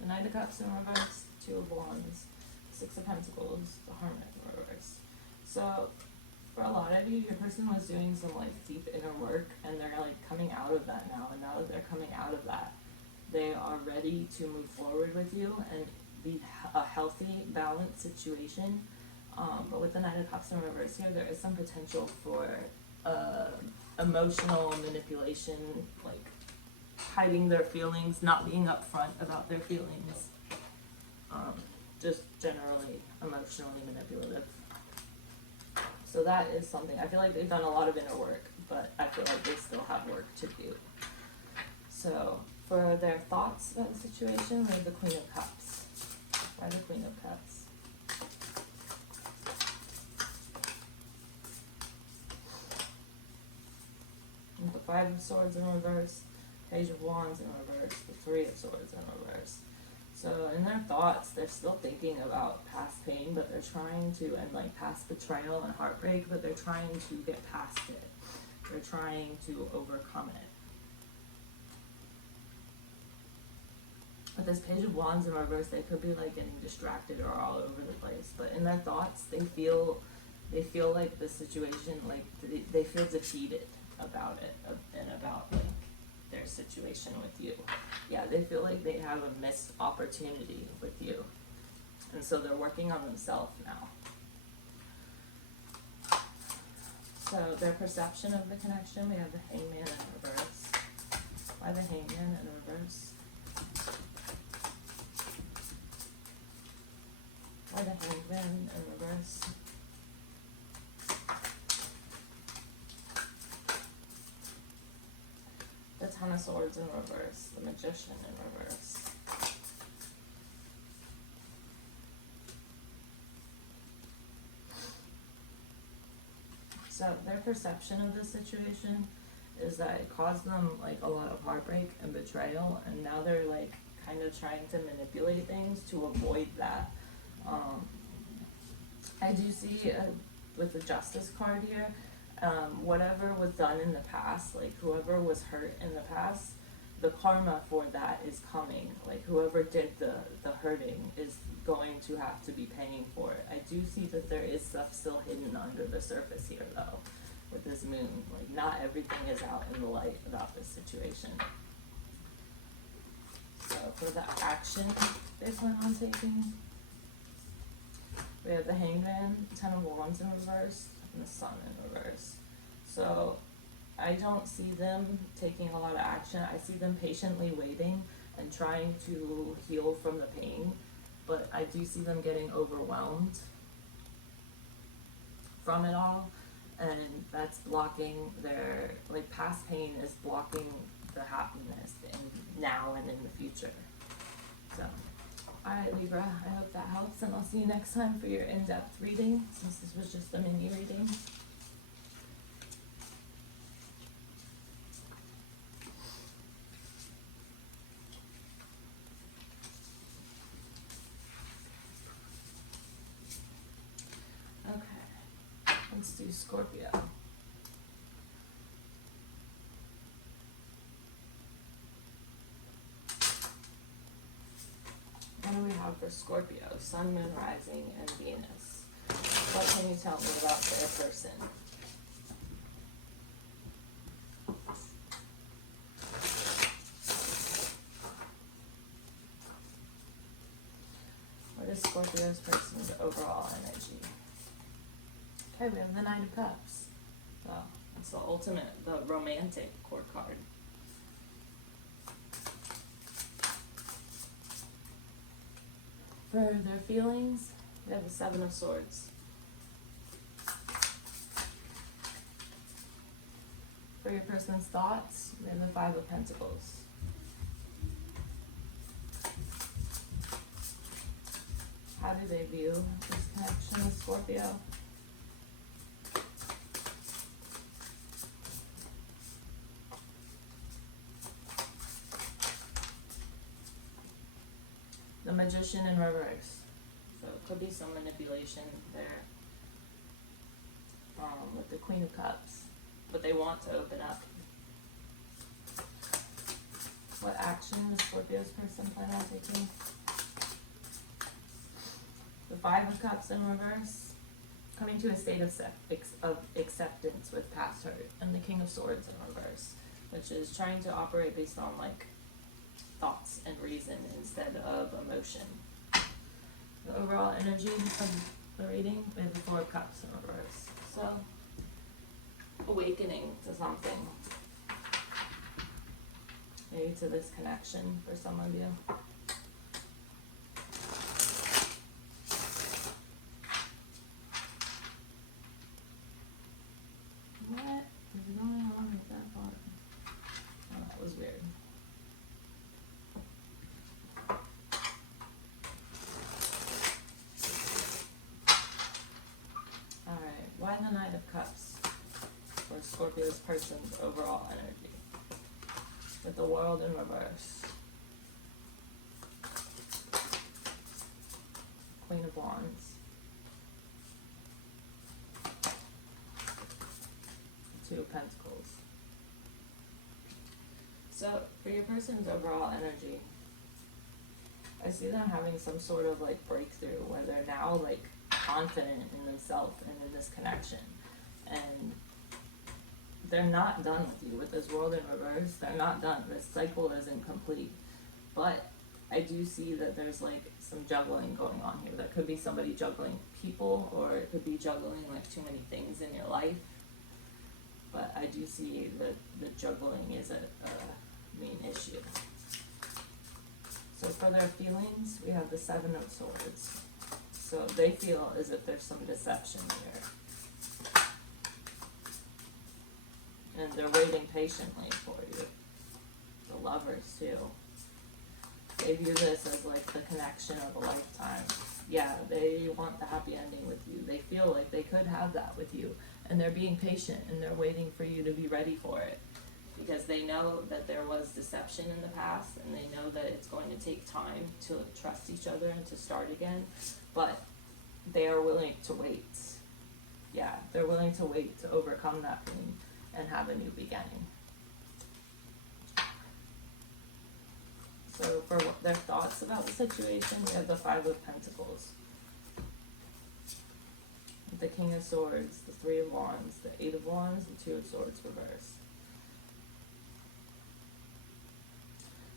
The Knight of Cups in reverse, Two of Wands, Six of Pentacles, the Hermit in reverse. So for a lot of you, your person was doing some like deep inner work, and they're like coming out of that now. And now that they're coming out of that, they are ready to move forward with you and be a healthy, balanced situation. But with the Nine of Cups in reverse here, there is some potential for emotional manipulation, like hiding their feelings, not being upfront about their feelings, just generally emotionally manipulative. So that is something. I feel like they've done a lot of inner work, but I feel like they still have work to do. So for their thoughts about the situation, we have the Queen of Cups. Why the Queen of Cups? The Five of Swords in reverse, Page of Wands in reverse, the Three of Swords in reverse. So in their thoughts, they're still thinking about past pain, but they're trying to, and like past betrayal and heartbreak, but they're trying to get past it. They're trying to overcome it. With this Page of Wands in reverse, they could be like getting distracted or all over the place, but in their thoughts, they feel like the situation, like they feel defeated about it and about like their situation with you. Yeah, they feel like they have a missed opportunity with you, and so they're working on themselves now. So their perception of the connection, we have the Hangman in reverse. Why the Hangman in reverse? Why the Hangman in reverse? The Ten of Swords in reverse, the Magician in reverse. So their perception of this situation is that it caused them like a lot of heartbreak and betrayal, and now they're like kind of trying to manipulate things to avoid that. I do see with the Justice card here, whatever was done in the past, like whoever was hurt in the past, the karma for that is coming. Like whoever did the hurting is going to have to be paying for it. I do see that there is stuff still hidden under the surface here though, with this moon. Like not everything is out in the light about this situation. So for the action they plan on taking, we have the Hangman, Ten of Wands in reverse, and the Sun in reverse. So I don't see them taking a lot of action. I see them patiently waiting and trying to heal from the pain, but I do see them getting overwhelmed from it all, and that's blocking their, like past pain is blocking the happiness in now and in the future. So alright Libra, I hope that helps, and I'll see you next time for your in-depth reading, since this was just a mini reading. Okay, let's do Scorpio. What do we have for Scorpio? Sun, Moon, Rising, and Venus. What can you tell me about their person? What is Scorpio's person's overall energy? Okay, we have the Nine of Cups. So it's the ultimate, the romantic court card. For their feelings, we have the Seven of Swords. For your person's thoughts, we have the Five of Pentacles. How do they view this connection with Scorpio? The Magician in reverse. So it could be some manipulation there with the Queen of Cups. But they want to open up. What action does Scorpio's person plan on taking? The Five of Cups in reverse, coming to a state of acceptance with past hurt, and the King of Swords in reverse, which is trying to operate based on like thoughts and reason instead of emotion. The overall energy of the reading, we have the Four of Cups in reverse. So, awakening to something. Maybe to this connection for some of you. What is going on with that bottom? Oh, that was weird. Alright, why the Knight of Cups for Scorpio's person's overall energy? With the World in reverse. Queen of Wands. Two of Pentacles. So, for your person's overall energy, I see them having some sort of like breakthrough where they're now like confident in themselves and in this connection. And they're not done with you. With this World in reverse, they're not done. This cycle isn't complete. But I do see that there's like some juggling going on here. That could be somebody juggling people, or it could be juggling like too many things in your life. But I do see that the juggling is a main issue. So for their feelings, we have the Seven of Swords. So they feel as if there's some deception here. And they're waiting patiently for you. The Lovers too. They view this as like the connection of a lifetime. Yeah, they want the happy ending with you. They feel like they could have that with you. And they're being patient and they're waiting for you to be ready for it. Because they know that there was deception in the past, and they know that it's going to take time to trust each other and to start again. But they are willing to wait. Yeah, they're willing to wait to overcome that pain and have a new beginning. So for their thoughts about the situation, we have the Five of Pentacles. The King of Swords, the Three of Wands, the Eight of Wands, the Two of Swords reverse.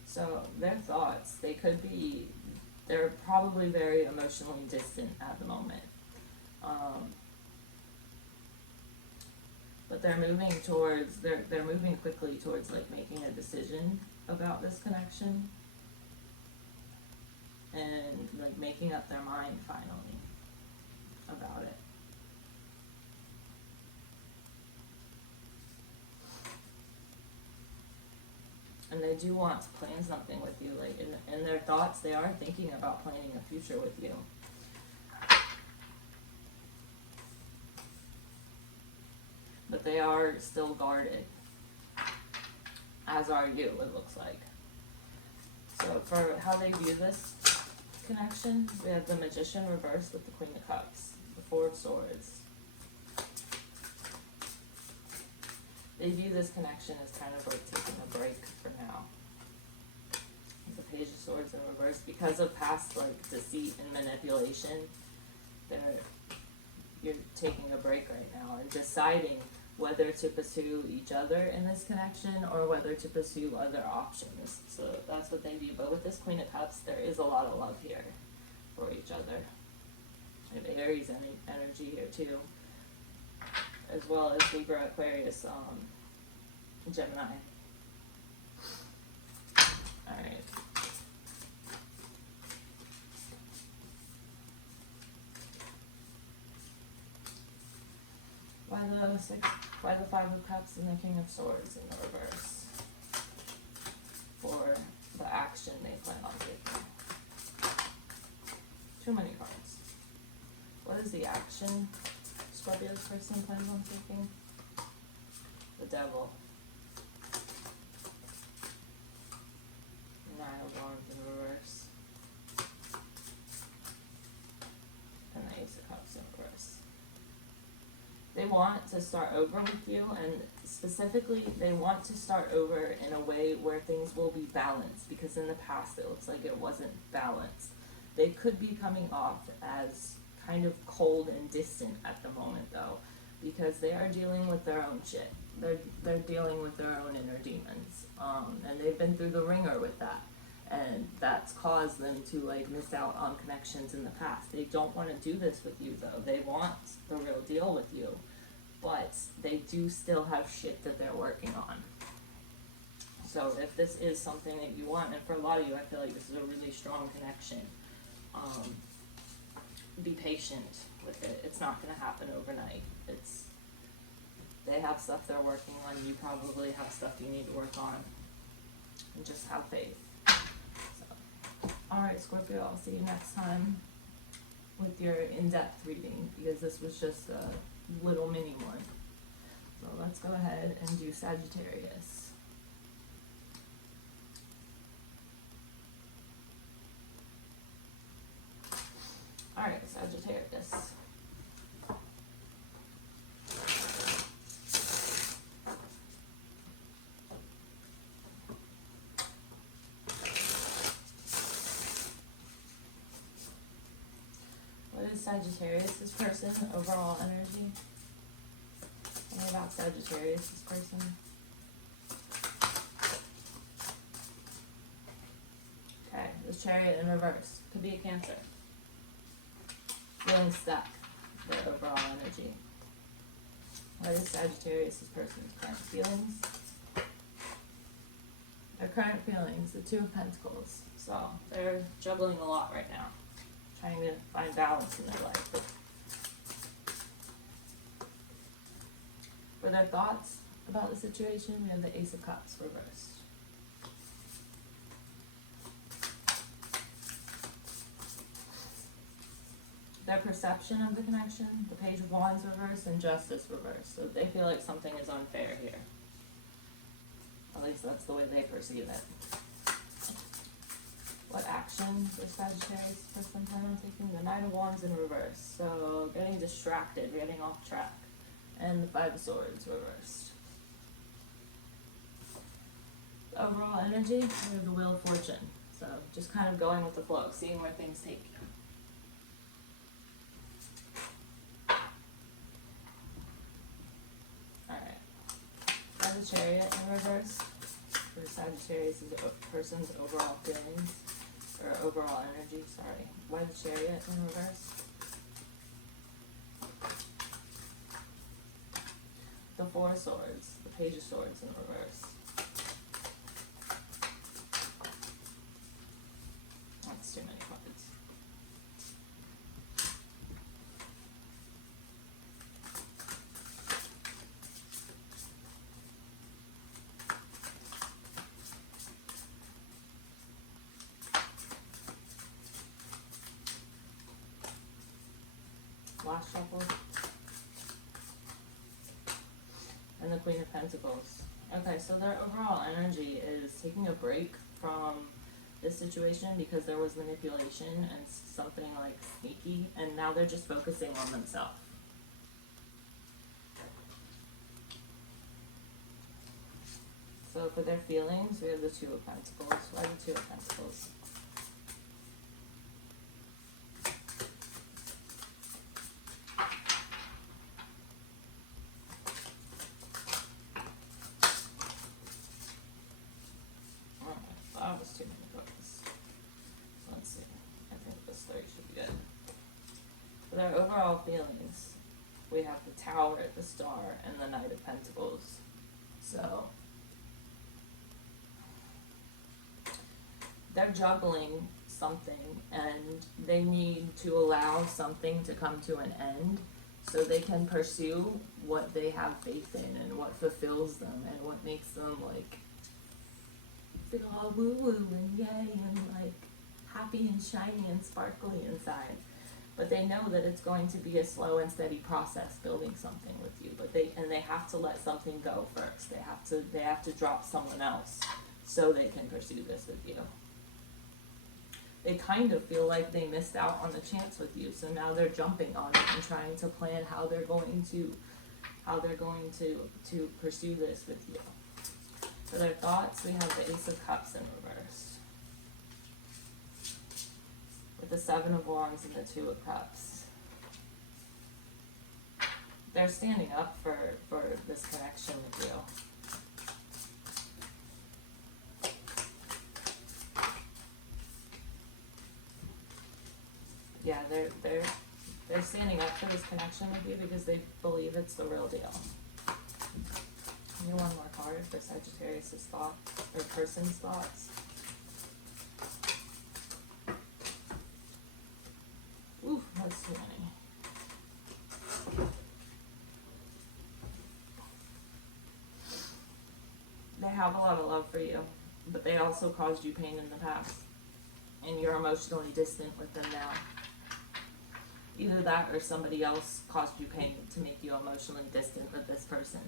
So their thoughts, they're probably very emotionally distant at the moment. But they're moving towards, they're moving quickly towards like making a decision about this connection. And like making up their mind finally about it. And they do want to plan something with you. Like in their thoughts, they are thinking about planning a future with you. But they are still guarded. As are you, it looks like. So for how they view this connection, we have the Magician reversed with the Queen of Cups, the Four of Swords. They view this connection as kind of like taking a break for now. The Page of Swords in reverse, because of past like deceit and manipulation, you're taking a break right now and deciding whether to pursue each other in this connection or whether to pursue other options. So that's what they view. But with this Queen of Cups, there is a lot of love here for each other. And Aries energy here too, as well as Libra, Aquarius, Gemini. Alright. Why the Five of Cups and the King of Swords in the reverse? For the action they plan on taking. Too many cards. What is the action Scorpio's person plans on taking? The Devil. Nine of Wands in reverse. And the Ace of Cups in reverse. They want to start over with you, and specifically, they want to start over in a way where things will be balanced, because in the past it looks like it wasn't balanced. They could be coming off as kind of cold and distant at the moment, though, because they are dealing with their own shit. They're dealing with their own inner demons, and they've been through the ringer with that, and that's caused them to like miss out on connections in the past. They don't want to do this with you, though. They want the real deal with you, but they do still have shit that they're working on. So if this is something that you want, and for a lot of you, I feel like this is a really strong connection. Be patient with it. It's not going to happen overnight. They have stuff they're working on. You probably have stuff you need to work on. And just have faith. So, alright, Scorpio, I'll see you next time with your in-depth reading, because this was just a little mini one. So let's go ahead and do Sagittarius. Alright, Sagittarius. What is Sagittarius' person? Overall energy? What about Sagittarius' person? Okay, the Chariot in reverse. Could be a Cancer. Feeling stuck, their overall energy. What is Sagittarius' person's current feelings? Their current feelings, the Two of Pentacles. So they're juggling a lot right now, trying to find balance in their life. For their thoughts about the situation, we have the Ace of Cups reversed. Their perception of the connection, the Page of Wands reversed, and Justice reversed. So they feel like something is unfair here. At least that's the way they perceive it. What action does Sagittarius person plan on taking? The Knight of Wands in reverse. So getting distracted, getting off track. And the Five of Swords reversed. The overall energy, we have the Wheel of Fortune. So just kind of going with the flow, seeing where things take you. The Chariot in reverse for Sagittarius' person's overall feelings, or overall energy, sorry. Why the Chariot in reverse? The Four of Swords, the Page of Swords in reverse. That's too many cards. Last shuffle. And the Queen of Pentacles. Okay, so their overall energy is taking a break from this situation because there was manipulation and something like sneaky, and now they're just focusing on themselves. So for their feelings, we have the Two of Pentacles. Why the Two of Pentacles? That was too many cards. So let's see. I think this 3 should be good. For their overall feelings, we have the Tower, the Star, and the Knight of Pentacles. So they're juggling something, and they need to allow something to come to an end so they can pursue what they have faith in and what fulfills them and what makes them like feel all woo-woo and yay and like happy and shiny and sparkly inside. But they know that it's going to be a slow and steady process building something with you. But they have to let something go first. They have to drop someone else so they can pursue this with you. They kind of feel like they missed out on the chance with you, so now they're jumping on it and trying to plan how they're going to pursue this with you. For their thoughts, we have the Ace of Cups in reverse. With the Seven of Wands and the Two of Cups. They're standing up for this connection with you. Yeah, they're standing up for this connection with you because they believe it's the real deal. Give me one more card for Sagittarius' thoughts, or person's thoughts. Ooh, that's too many. They have a lot of love for you, but they also caused you pain in the past. And you're emotionally distant with them now. Either that or somebody else caused you pain to make you emotionally distant with this person.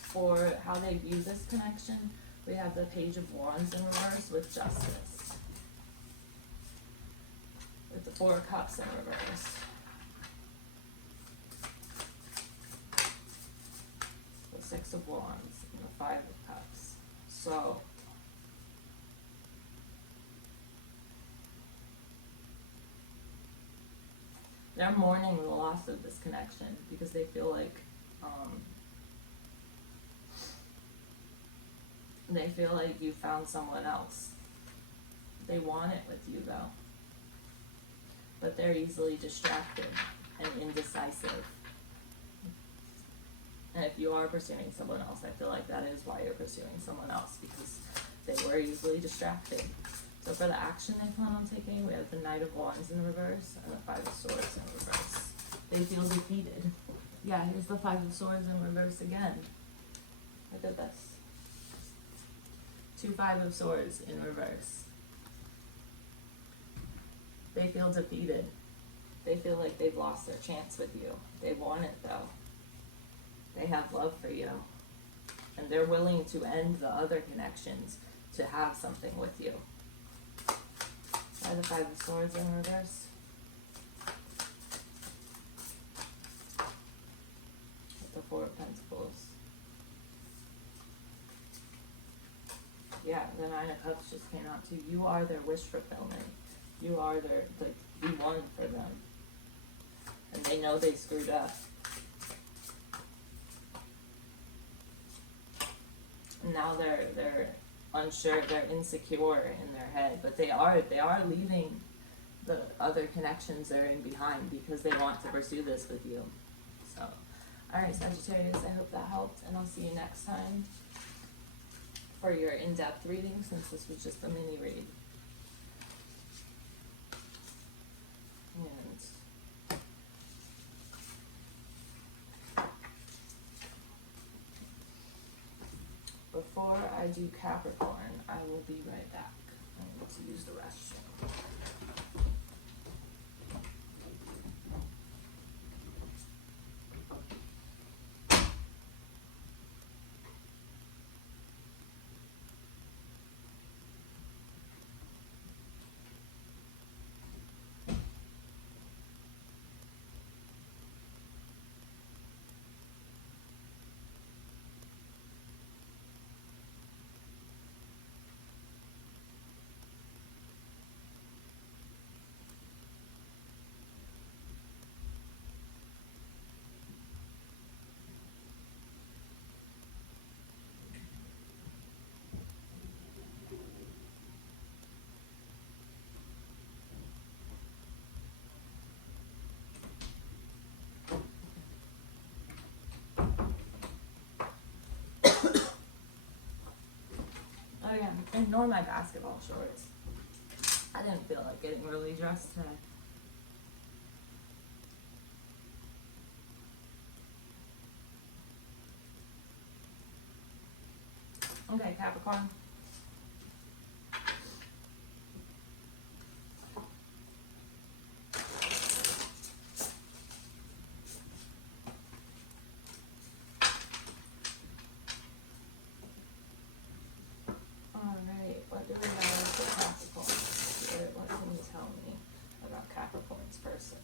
For how they view this connection, we have the Page of Wands in reverse with Justice. With the Four of Cups in reverse. The Six of Wands and the Five of Cups. So, they're mourning the loss of this connection because they feel like you found someone else. They want it with you though, but they're easily distracted and indecisive. And if you are pursuing someone else, I feel like that is why you're pursuing someone else, because they were easily distracted. So for the action they plan on taking, we have the Knight of Wands in reverse and the Five of Swords in reverse. They feel defeated. Yeah, here's the Five of Swords in reverse again. Look at this. Two Five of Swords in reverse. They feel defeated. They feel like they've lost their chance with you. They want it though. They have love for you. And they're willing to end the other connections to have something with you. Try the Five of Swords in reverse. With the Four of Pentacles. Yeah, the Nine of Cups just came out too. You are their wish fulfillment. You are their, like, the one for them. And they know they screwed up. And now they're unsure, they're insecure in their head, but they are leaving the other connections they're in behind because they want to pursue this with you. So, alright Sagittarius, I hope that helped, and I'll see you next time for your in-depth reading, since this was just a mini read. And before I do Capricorn, I will be right back. I need to use the restroom. Oh yeah, ignore my basketball shorts. I didn't feel like getting really dressed today. Okay, Capricorn. Alright, what do we have for Capricorn? Spirit, what can you tell me about Capricorn's person?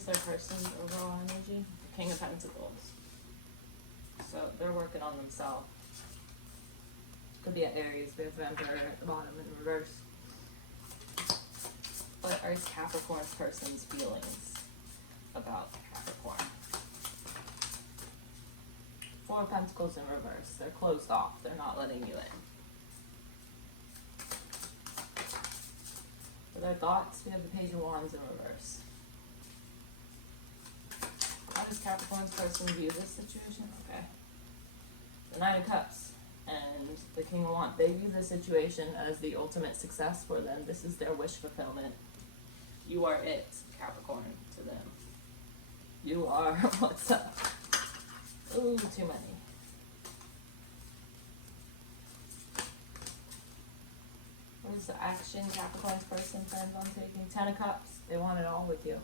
is their person's overall energy? King of Pentacles. So they're working on themselves. Could be at Aries. We have the Emperor at the bottom in reverse. What are Capricorn's person's feelings about Capricorn? Four of Pentacles in reverse. They're closed off. They're not letting you in. For their thoughts, we have the Page of Wands in reverse. How does Capricorn's person view this situation? Okay. The Nine of Cups and the King of Wands. They view this situation as the ultimate success for them. This is their wish fulfillment. You are it, Capricorn, to them. You are what's up. Ooh, too many. What is the action Capricorn's person plans on taking? Ten of Cups. They want it all with you.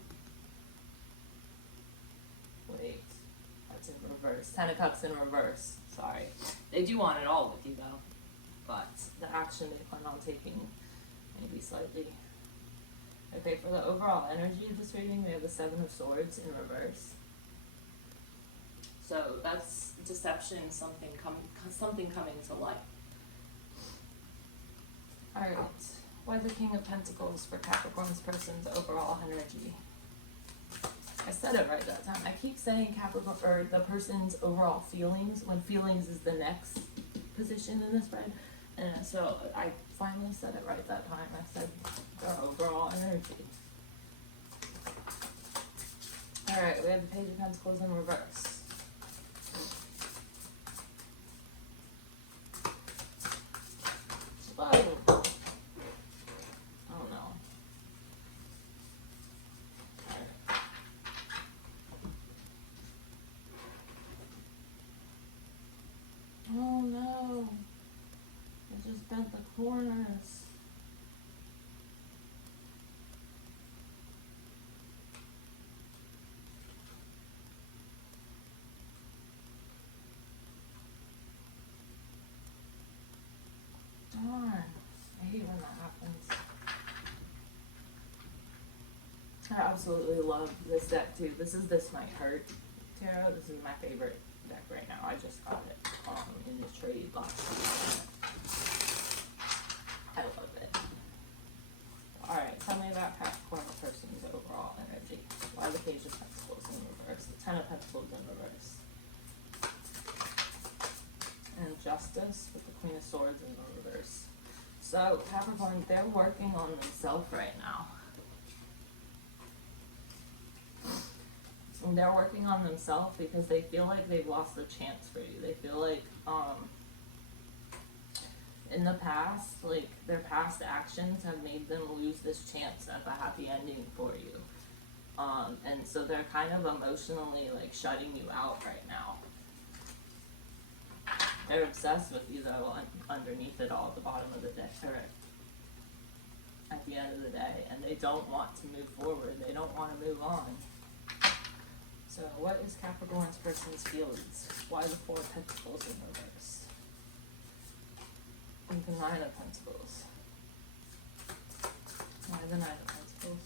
Wait. That's in reverse. Ten of Cups in reverse. Sorry. They do want it all with you, though. But the action they plan on taking maybe slightly. Okay, for the overall energy of this reading, we have the Seven of Swords in reverse. So that's deception, something coming to light. Alright, why the King of Pentacles for Capricorn's person's overall energy? I said it right that time. I keep saying Capricorn, or the person's overall feelings, when feelings is the next position in this spread. And so I finally said it right that time. I said their overall energy. Alright, we have the Page of Pentacles in reverse. Whoa. Oh no. Alright. Oh no. I just bent the corners. Darn. I hate when that happens. I absolutely love this deck too. This is This Might Hurt Tarot. This is my favorite deck right now. I just got it in the trade last week. I love it. Alright, tell me about Capricorn person's overall energy. Why the Page of Pentacles in reverse? The Ten of Pentacles in reverse. And Justice with the Queen of Swords in the reverse. So, Capricorn, they're working on themselves right now. And they're working on themselves because they feel like they've lost the chance for you. They feel like, in the past, like, their past actions have made them lose this chance at the happy ending for you. And so they're kind of emotionally, like, shutting you out right now. They're obsessed with you, though, underneath it all, at the bottom of the deck, or at the end of the day, and they don't want to move forward. They don't want to move on. So, what is Capricorn's person's feelings? Why the Four of Pentacles in reverse? And the Nine of Pentacles. Why the Nine of Pentacles?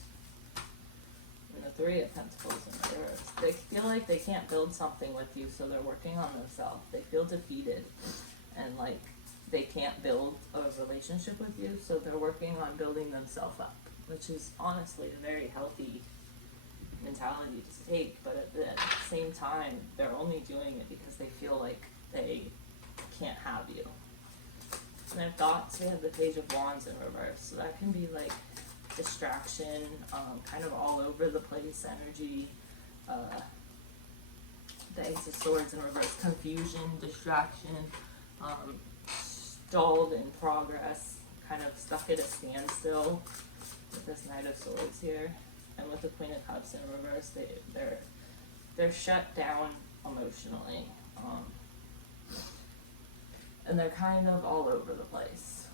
And the Three of Pentacles in reverse. They feel like they can't build something with you, so they're working on themselves. They feel defeated, and like they can't build a relationship with you, so they're working on building themselves up, which is honestly a very healthy mentality to take, but at the same time, they're only doing it because they feel like they can't have you. And their thoughts, we have the Page of Wands in reverse, so that can be like distraction, kind of all over the place energy, the Ace of Swords in reverse, confusion, distraction, stalled in progress, kind of stuck at a standstill with this Knight of Swords here. And with the Queen of Cups in reverse, they're shut down emotionally, and they're kind of all over the place.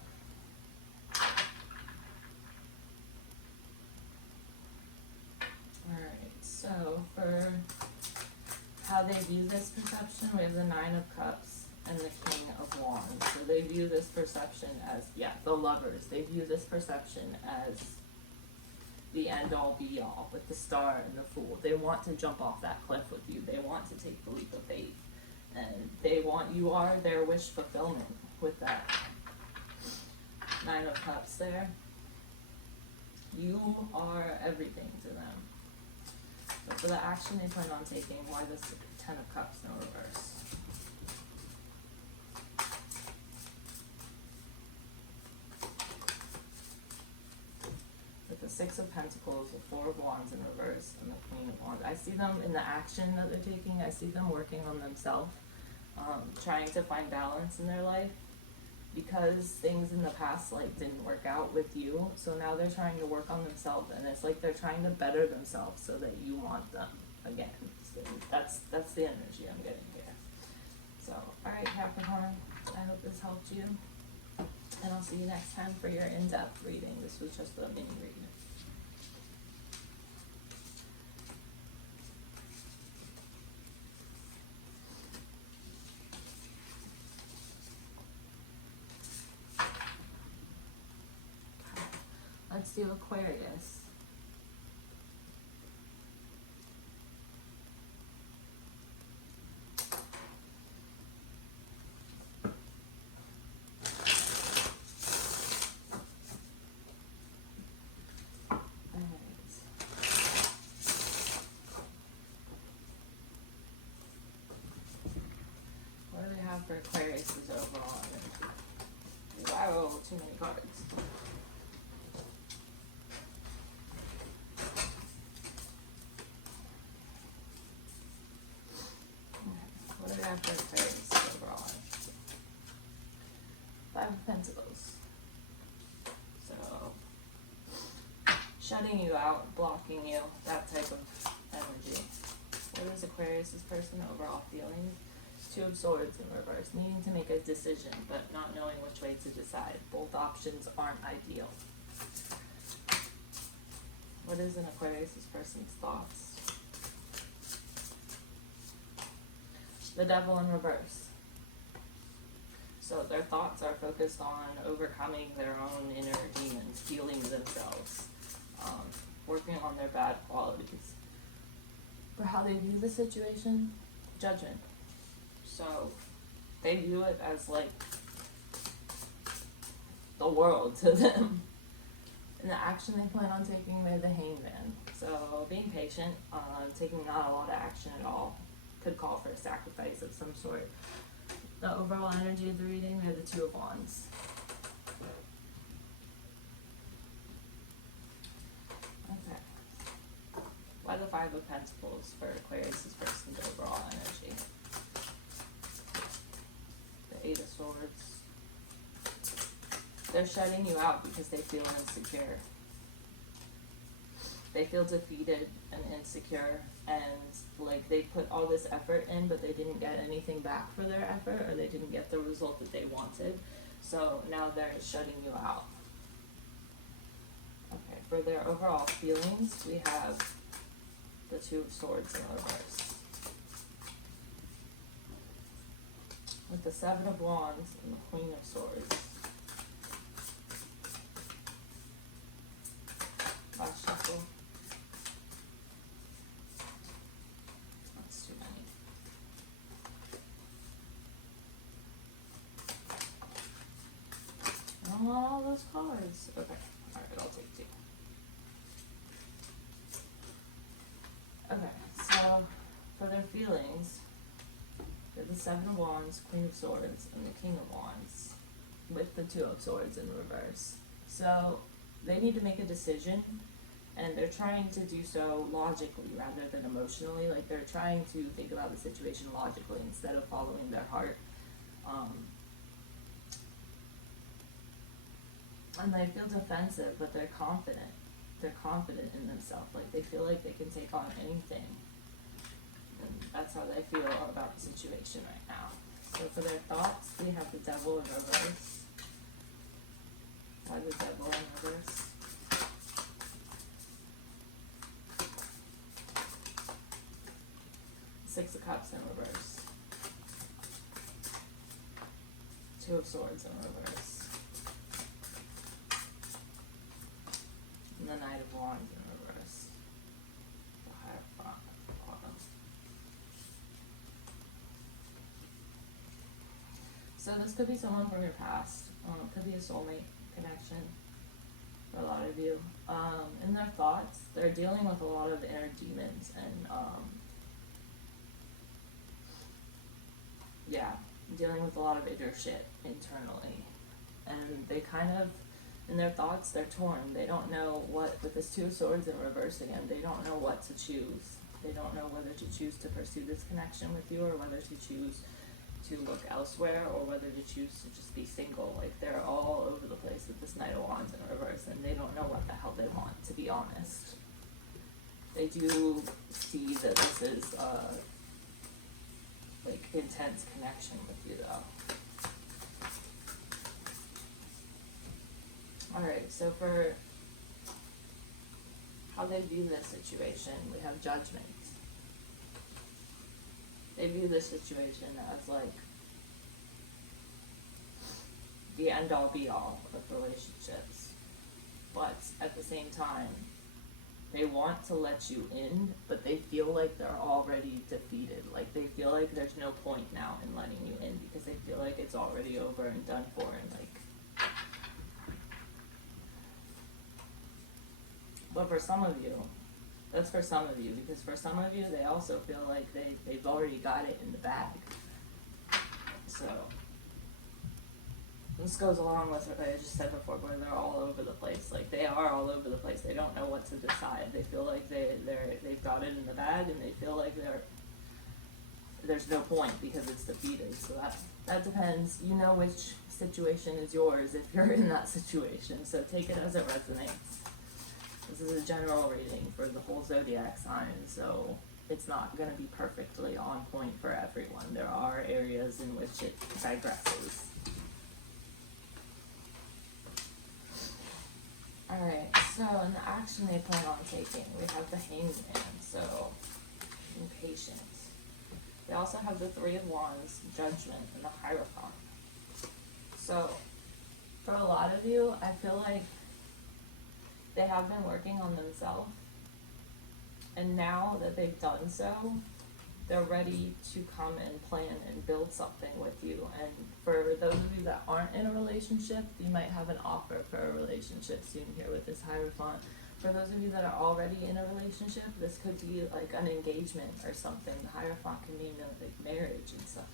Alright, so for how they view this perception, we have the Nine of Cups and the King of Wands. So they view this perception as, the lovers. They view this perception as the end-all be-all with the Star and the Fool. They want to jump off that cliff with you. They want to take the leap of faith. And you are their wish fulfillment with that Nine of Cups there. You are everything to them. But for the action they plan on taking, why the Ten of Cups in reverse? With the Six of Pentacles, the Four of Wands in reverse, and the Queen of Wands. I see them in the action that they're taking. I see them working on themselves, trying to find balance in their life, because things in the past like didn't work out with you. So now they're trying to work on themselves, and it's like they're trying to better themselves so that you want them again. So that's the energy I'm getting here. So, alright Capricorn, I hope this helped you. And I'll see you next time for your in-depth reading. This was just a mini reading. Let's do Aquarius. What do we have for Aquarius' overall energy? Wow, too many cards. What do we have for Aquarius overall energy? Five of Pentacles. So, shutting you out, blocking you, that type of energy. What is Aquarius' person overall feeling? Two of Swords in reverse, needing to make a decision, but not knowing which way to decide. Both options aren't ideal. What is an Aquarius' person's thoughts? The Devil in reverse. So their thoughts are focused on overcoming their own inner demons, healing themselves, working on their bad qualities. For how they view the situation, judgment. So they view it as like the world to them. In the action they plan on taking, they're the Hangman. So being patient, taking not a lot of action at all, could call for a sacrifice of some sort. The overall energy of the reading, they're the Two of Wands. Okay. Why the Five of Pentacles for Aquarius' person's overall energy? The Eight of Swords. They're shutting you out because they feel insecure. They feel defeated and insecure, and like they put all this effort in, but they didn't get anything back for their effort, or they didn't get the result that they wanted. So now they're shutting you out. Okay, for their overall feelings, we have the Two of Swords in reverse. With the Seven of Wands and the Queen of Swords. Last shuffle. That's too many. I don't want all those cards. Okay, alright, I'll take two. Okay, so for their feelings, they're the Seven of Wands, Queen of Swords, and the King of Wands, with the Two of Swords in reverse. So they need to make a decision, and they're trying to do so logically rather than emotionally. Like they're trying to think about the situation logically instead of following their heart. And they feel defensive, but they're confident. They're confident in themselves. Like they feel like they can take on anything. And that's how they feel about the situation right now. So for their thoughts, we have the Devil in reverse. Why the Devil in reverse? Six of Cups in reverse. Two of Swords in reverse. And the Knight of Wands in So this could be someone from your past. It could be a soulmate connection for a lot of you. In their thoughts, they're dealing with a lot of inner demons and dealing with a lot of inner shit internally. And they kind of, in their thoughts, they're torn. They don't know what, with this Two of Swords in reverse again, they don't know what to choose. They don't know whether to choose to pursue this connection with you or whether to choose to look elsewhere or whether to choose to just be single. Like, they're all over the place with this Knight of Wands in reverse, and they don't know what the hell they want, to be honest. They do see that this is like intense connection with you though. Alright, so for how they view this situation, we have Judgment. They view this situation as like the end all be all of relationships. But at the same time, they want to let you in, but they feel like they're already defeated. Like, they feel like there's no point now in letting you in because they feel like it's already over and done for, and like. But for some of you, that's for some of you, because for some of you, they also feel like they've already got it in the bag. So, this goes along with what I just said before, where they're all over the place. Like, they are all over the place. They don't know what to decide. They feel like they've got it in the bag, and they feel like there's no point because it's defeated. So that depends. You know which situation is yours if you're in that situation. So take it as it resonates. This is a general reading for the whole zodiac sign, so it's not going to be perfectly on point for everyone. There are areas in which it digresses. Alright, so in the action they plan on taking, we have the Hanged Man, so impatient. They also have the Three of Wands, Judgment, and the Hierophant. So, for a lot of you, I feel like they have been working on themselves, and now that they've done so, they're ready to come and plan and build something with you. And for those of you that aren't in a relationship, you might have an offer for a relationship soon here with this Hierophant. For those of you that are already in a relationship, this could be like an engagement or something. The Hierophant can mean like marriage and stuff.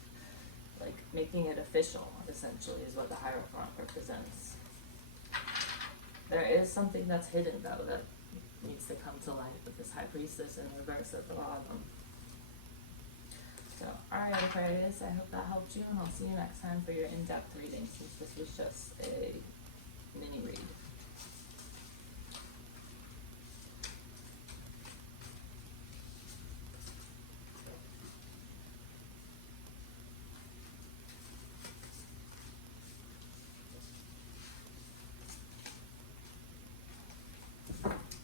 Like making it official, essentially, is what the Hierophant represents. There is something that's hidden, though, that needs to come to light with this High Priestess in reverse at the bottom. So, alright Aquarius, I hope that helped you, and I'll see you next time for your in-depth reading, since this was just a mini read.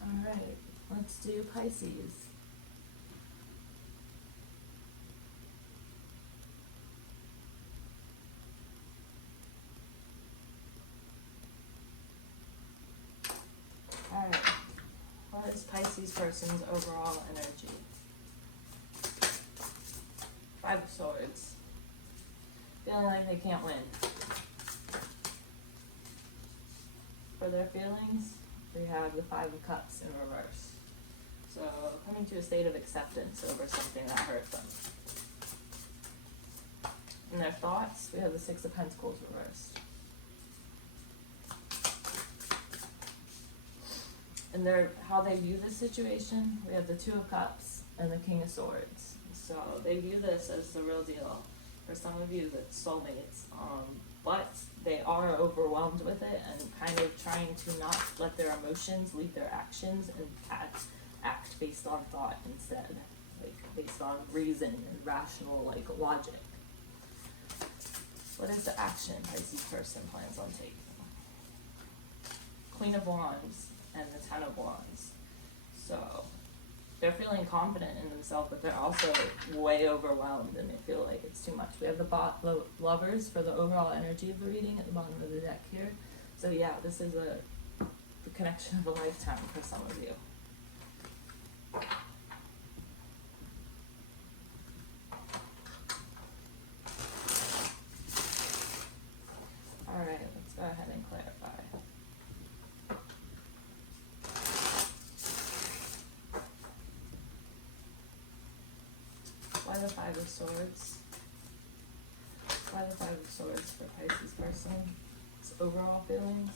Alright, let's do Pisces. Alright, what is Pisces person's overall energy? Five of Swords. Feeling like they can't win. For their feelings, we have the Five of Cups in reverse. So, coming to a state of acceptance over something that hurt them. In their thoughts, we have the Six of Pentacles reversed. And how they view this situation, we have the Two of Cups and the King of Swords. So they view this as the real deal. For some of you, that's soulmates. But they are overwhelmed with it and kind of trying to not let their emotions lead their actions and act based on thought instead. Like based on reason and rational logic. What is the action Pisces person plans on taking? Queen of Wands and the Ten of Wands. So they're feeling confident in themselves, but they're also way overwhelmed and they feel like it's too much. We have the Lovers for the overall energy of the reading at the bottom of the deck here. So yeah, this is the connection of a lifetime for some of you. Try the Five of Swords. Try the Five of Swords for Pisces person. It's overall feelings.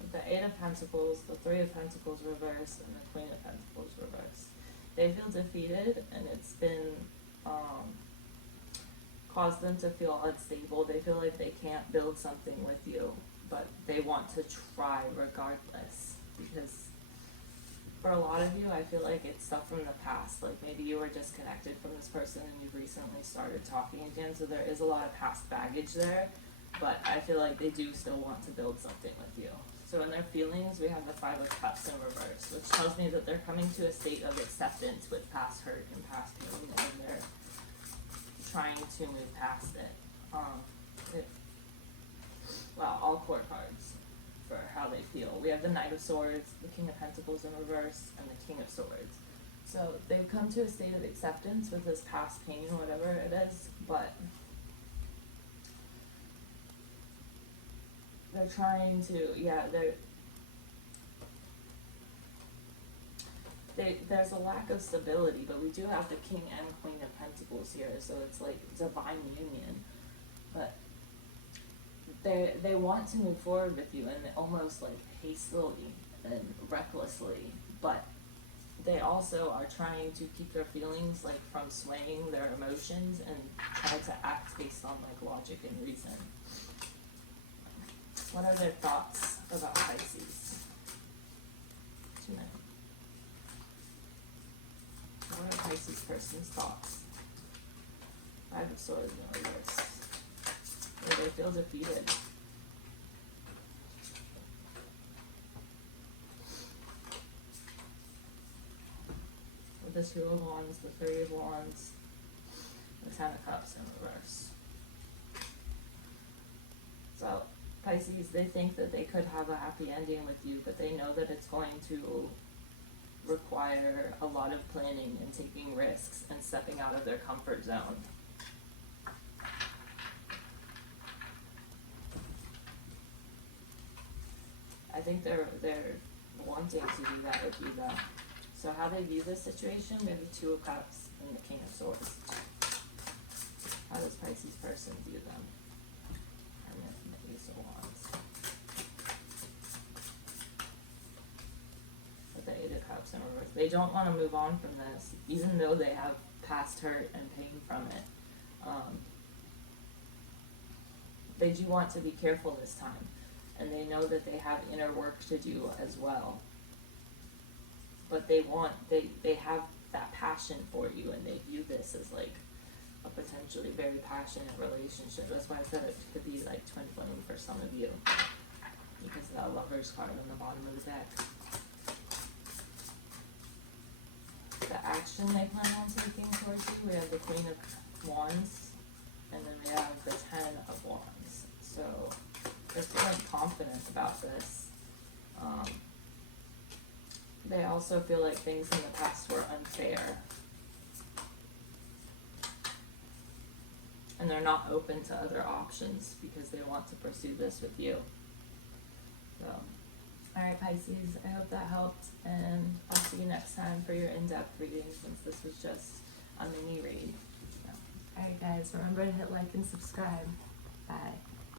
With the Eight of Pentacles, the Three of Pentacles reversed, and the Queen of Pentacles reversed. They feel defeated, and it's been caused them to feel unstable. They feel like they can't build something with you, but they want to try regardless. Because for a lot of you, I feel like it's stuff from the past. Like maybe you were disconnected from this person and you've recently started talking again, so there is a lot of past baggage there, but I feel like they do still want to build something with you. So in their feelings, we have the Five of Cups in reverse, which tells me that they're coming to a state of acceptance with past hurt and past pain, and they're trying to move past it. Well, all core cards for how they feel. We have the Knight of Swords, the King of Pentacles in reverse, and the King of Swords. So they've come to a state of acceptance with this past pain, whatever it is, but they're trying to, there's a lack of stability, but we do have the King and Queen of Pentacles here, so it's like divine union. But they want to move forward with you, and almost like hastily and recklessly, but they also are trying to keep their feelings like from swaying their emotions and try to act based on like logic and reason. What are their thoughts about Pisces tonight? What are Pisces person's thoughts? Five of Swords in reverse. Where they feel defeated. With the Two of Wands, the Three of Wands, the Ten of Cups in reverse. So Pisces, they think that they could have a happy ending with you, but they know that it's going to require a lot of planning and taking risks and stepping out of their comfort zone. I think they're wanting to do that with you though. So how they view this situation, we have the Two of Cups and the King of Swords. How does Pisces person view them? And the Ace of Wands. With the Eight of Cups in reverse. They don't want to move on from this, even though they have past hurt and pain from it. They do want to be careful this time. And they know that they have inner work to do as well. But they have that passion for you, and they view this as like a potentially very passionate relationship. That's why I said it could be like twin flame for some of you, because of that Lover's card on the bottom of the deck. The action they plan on taking towards you, we have the Queen of Wands, and then we have the Ten of Wands. So they're feeling confident about this. They also feel like things in the past were unfair. And they're not open to other options because they want to pursue this with you. So, alright Pisces, I hope that helped, and I'll see you next time for your in-depth reading, since this was just a mini read. So, alright guys, remember to hit like and subscribe. Bye.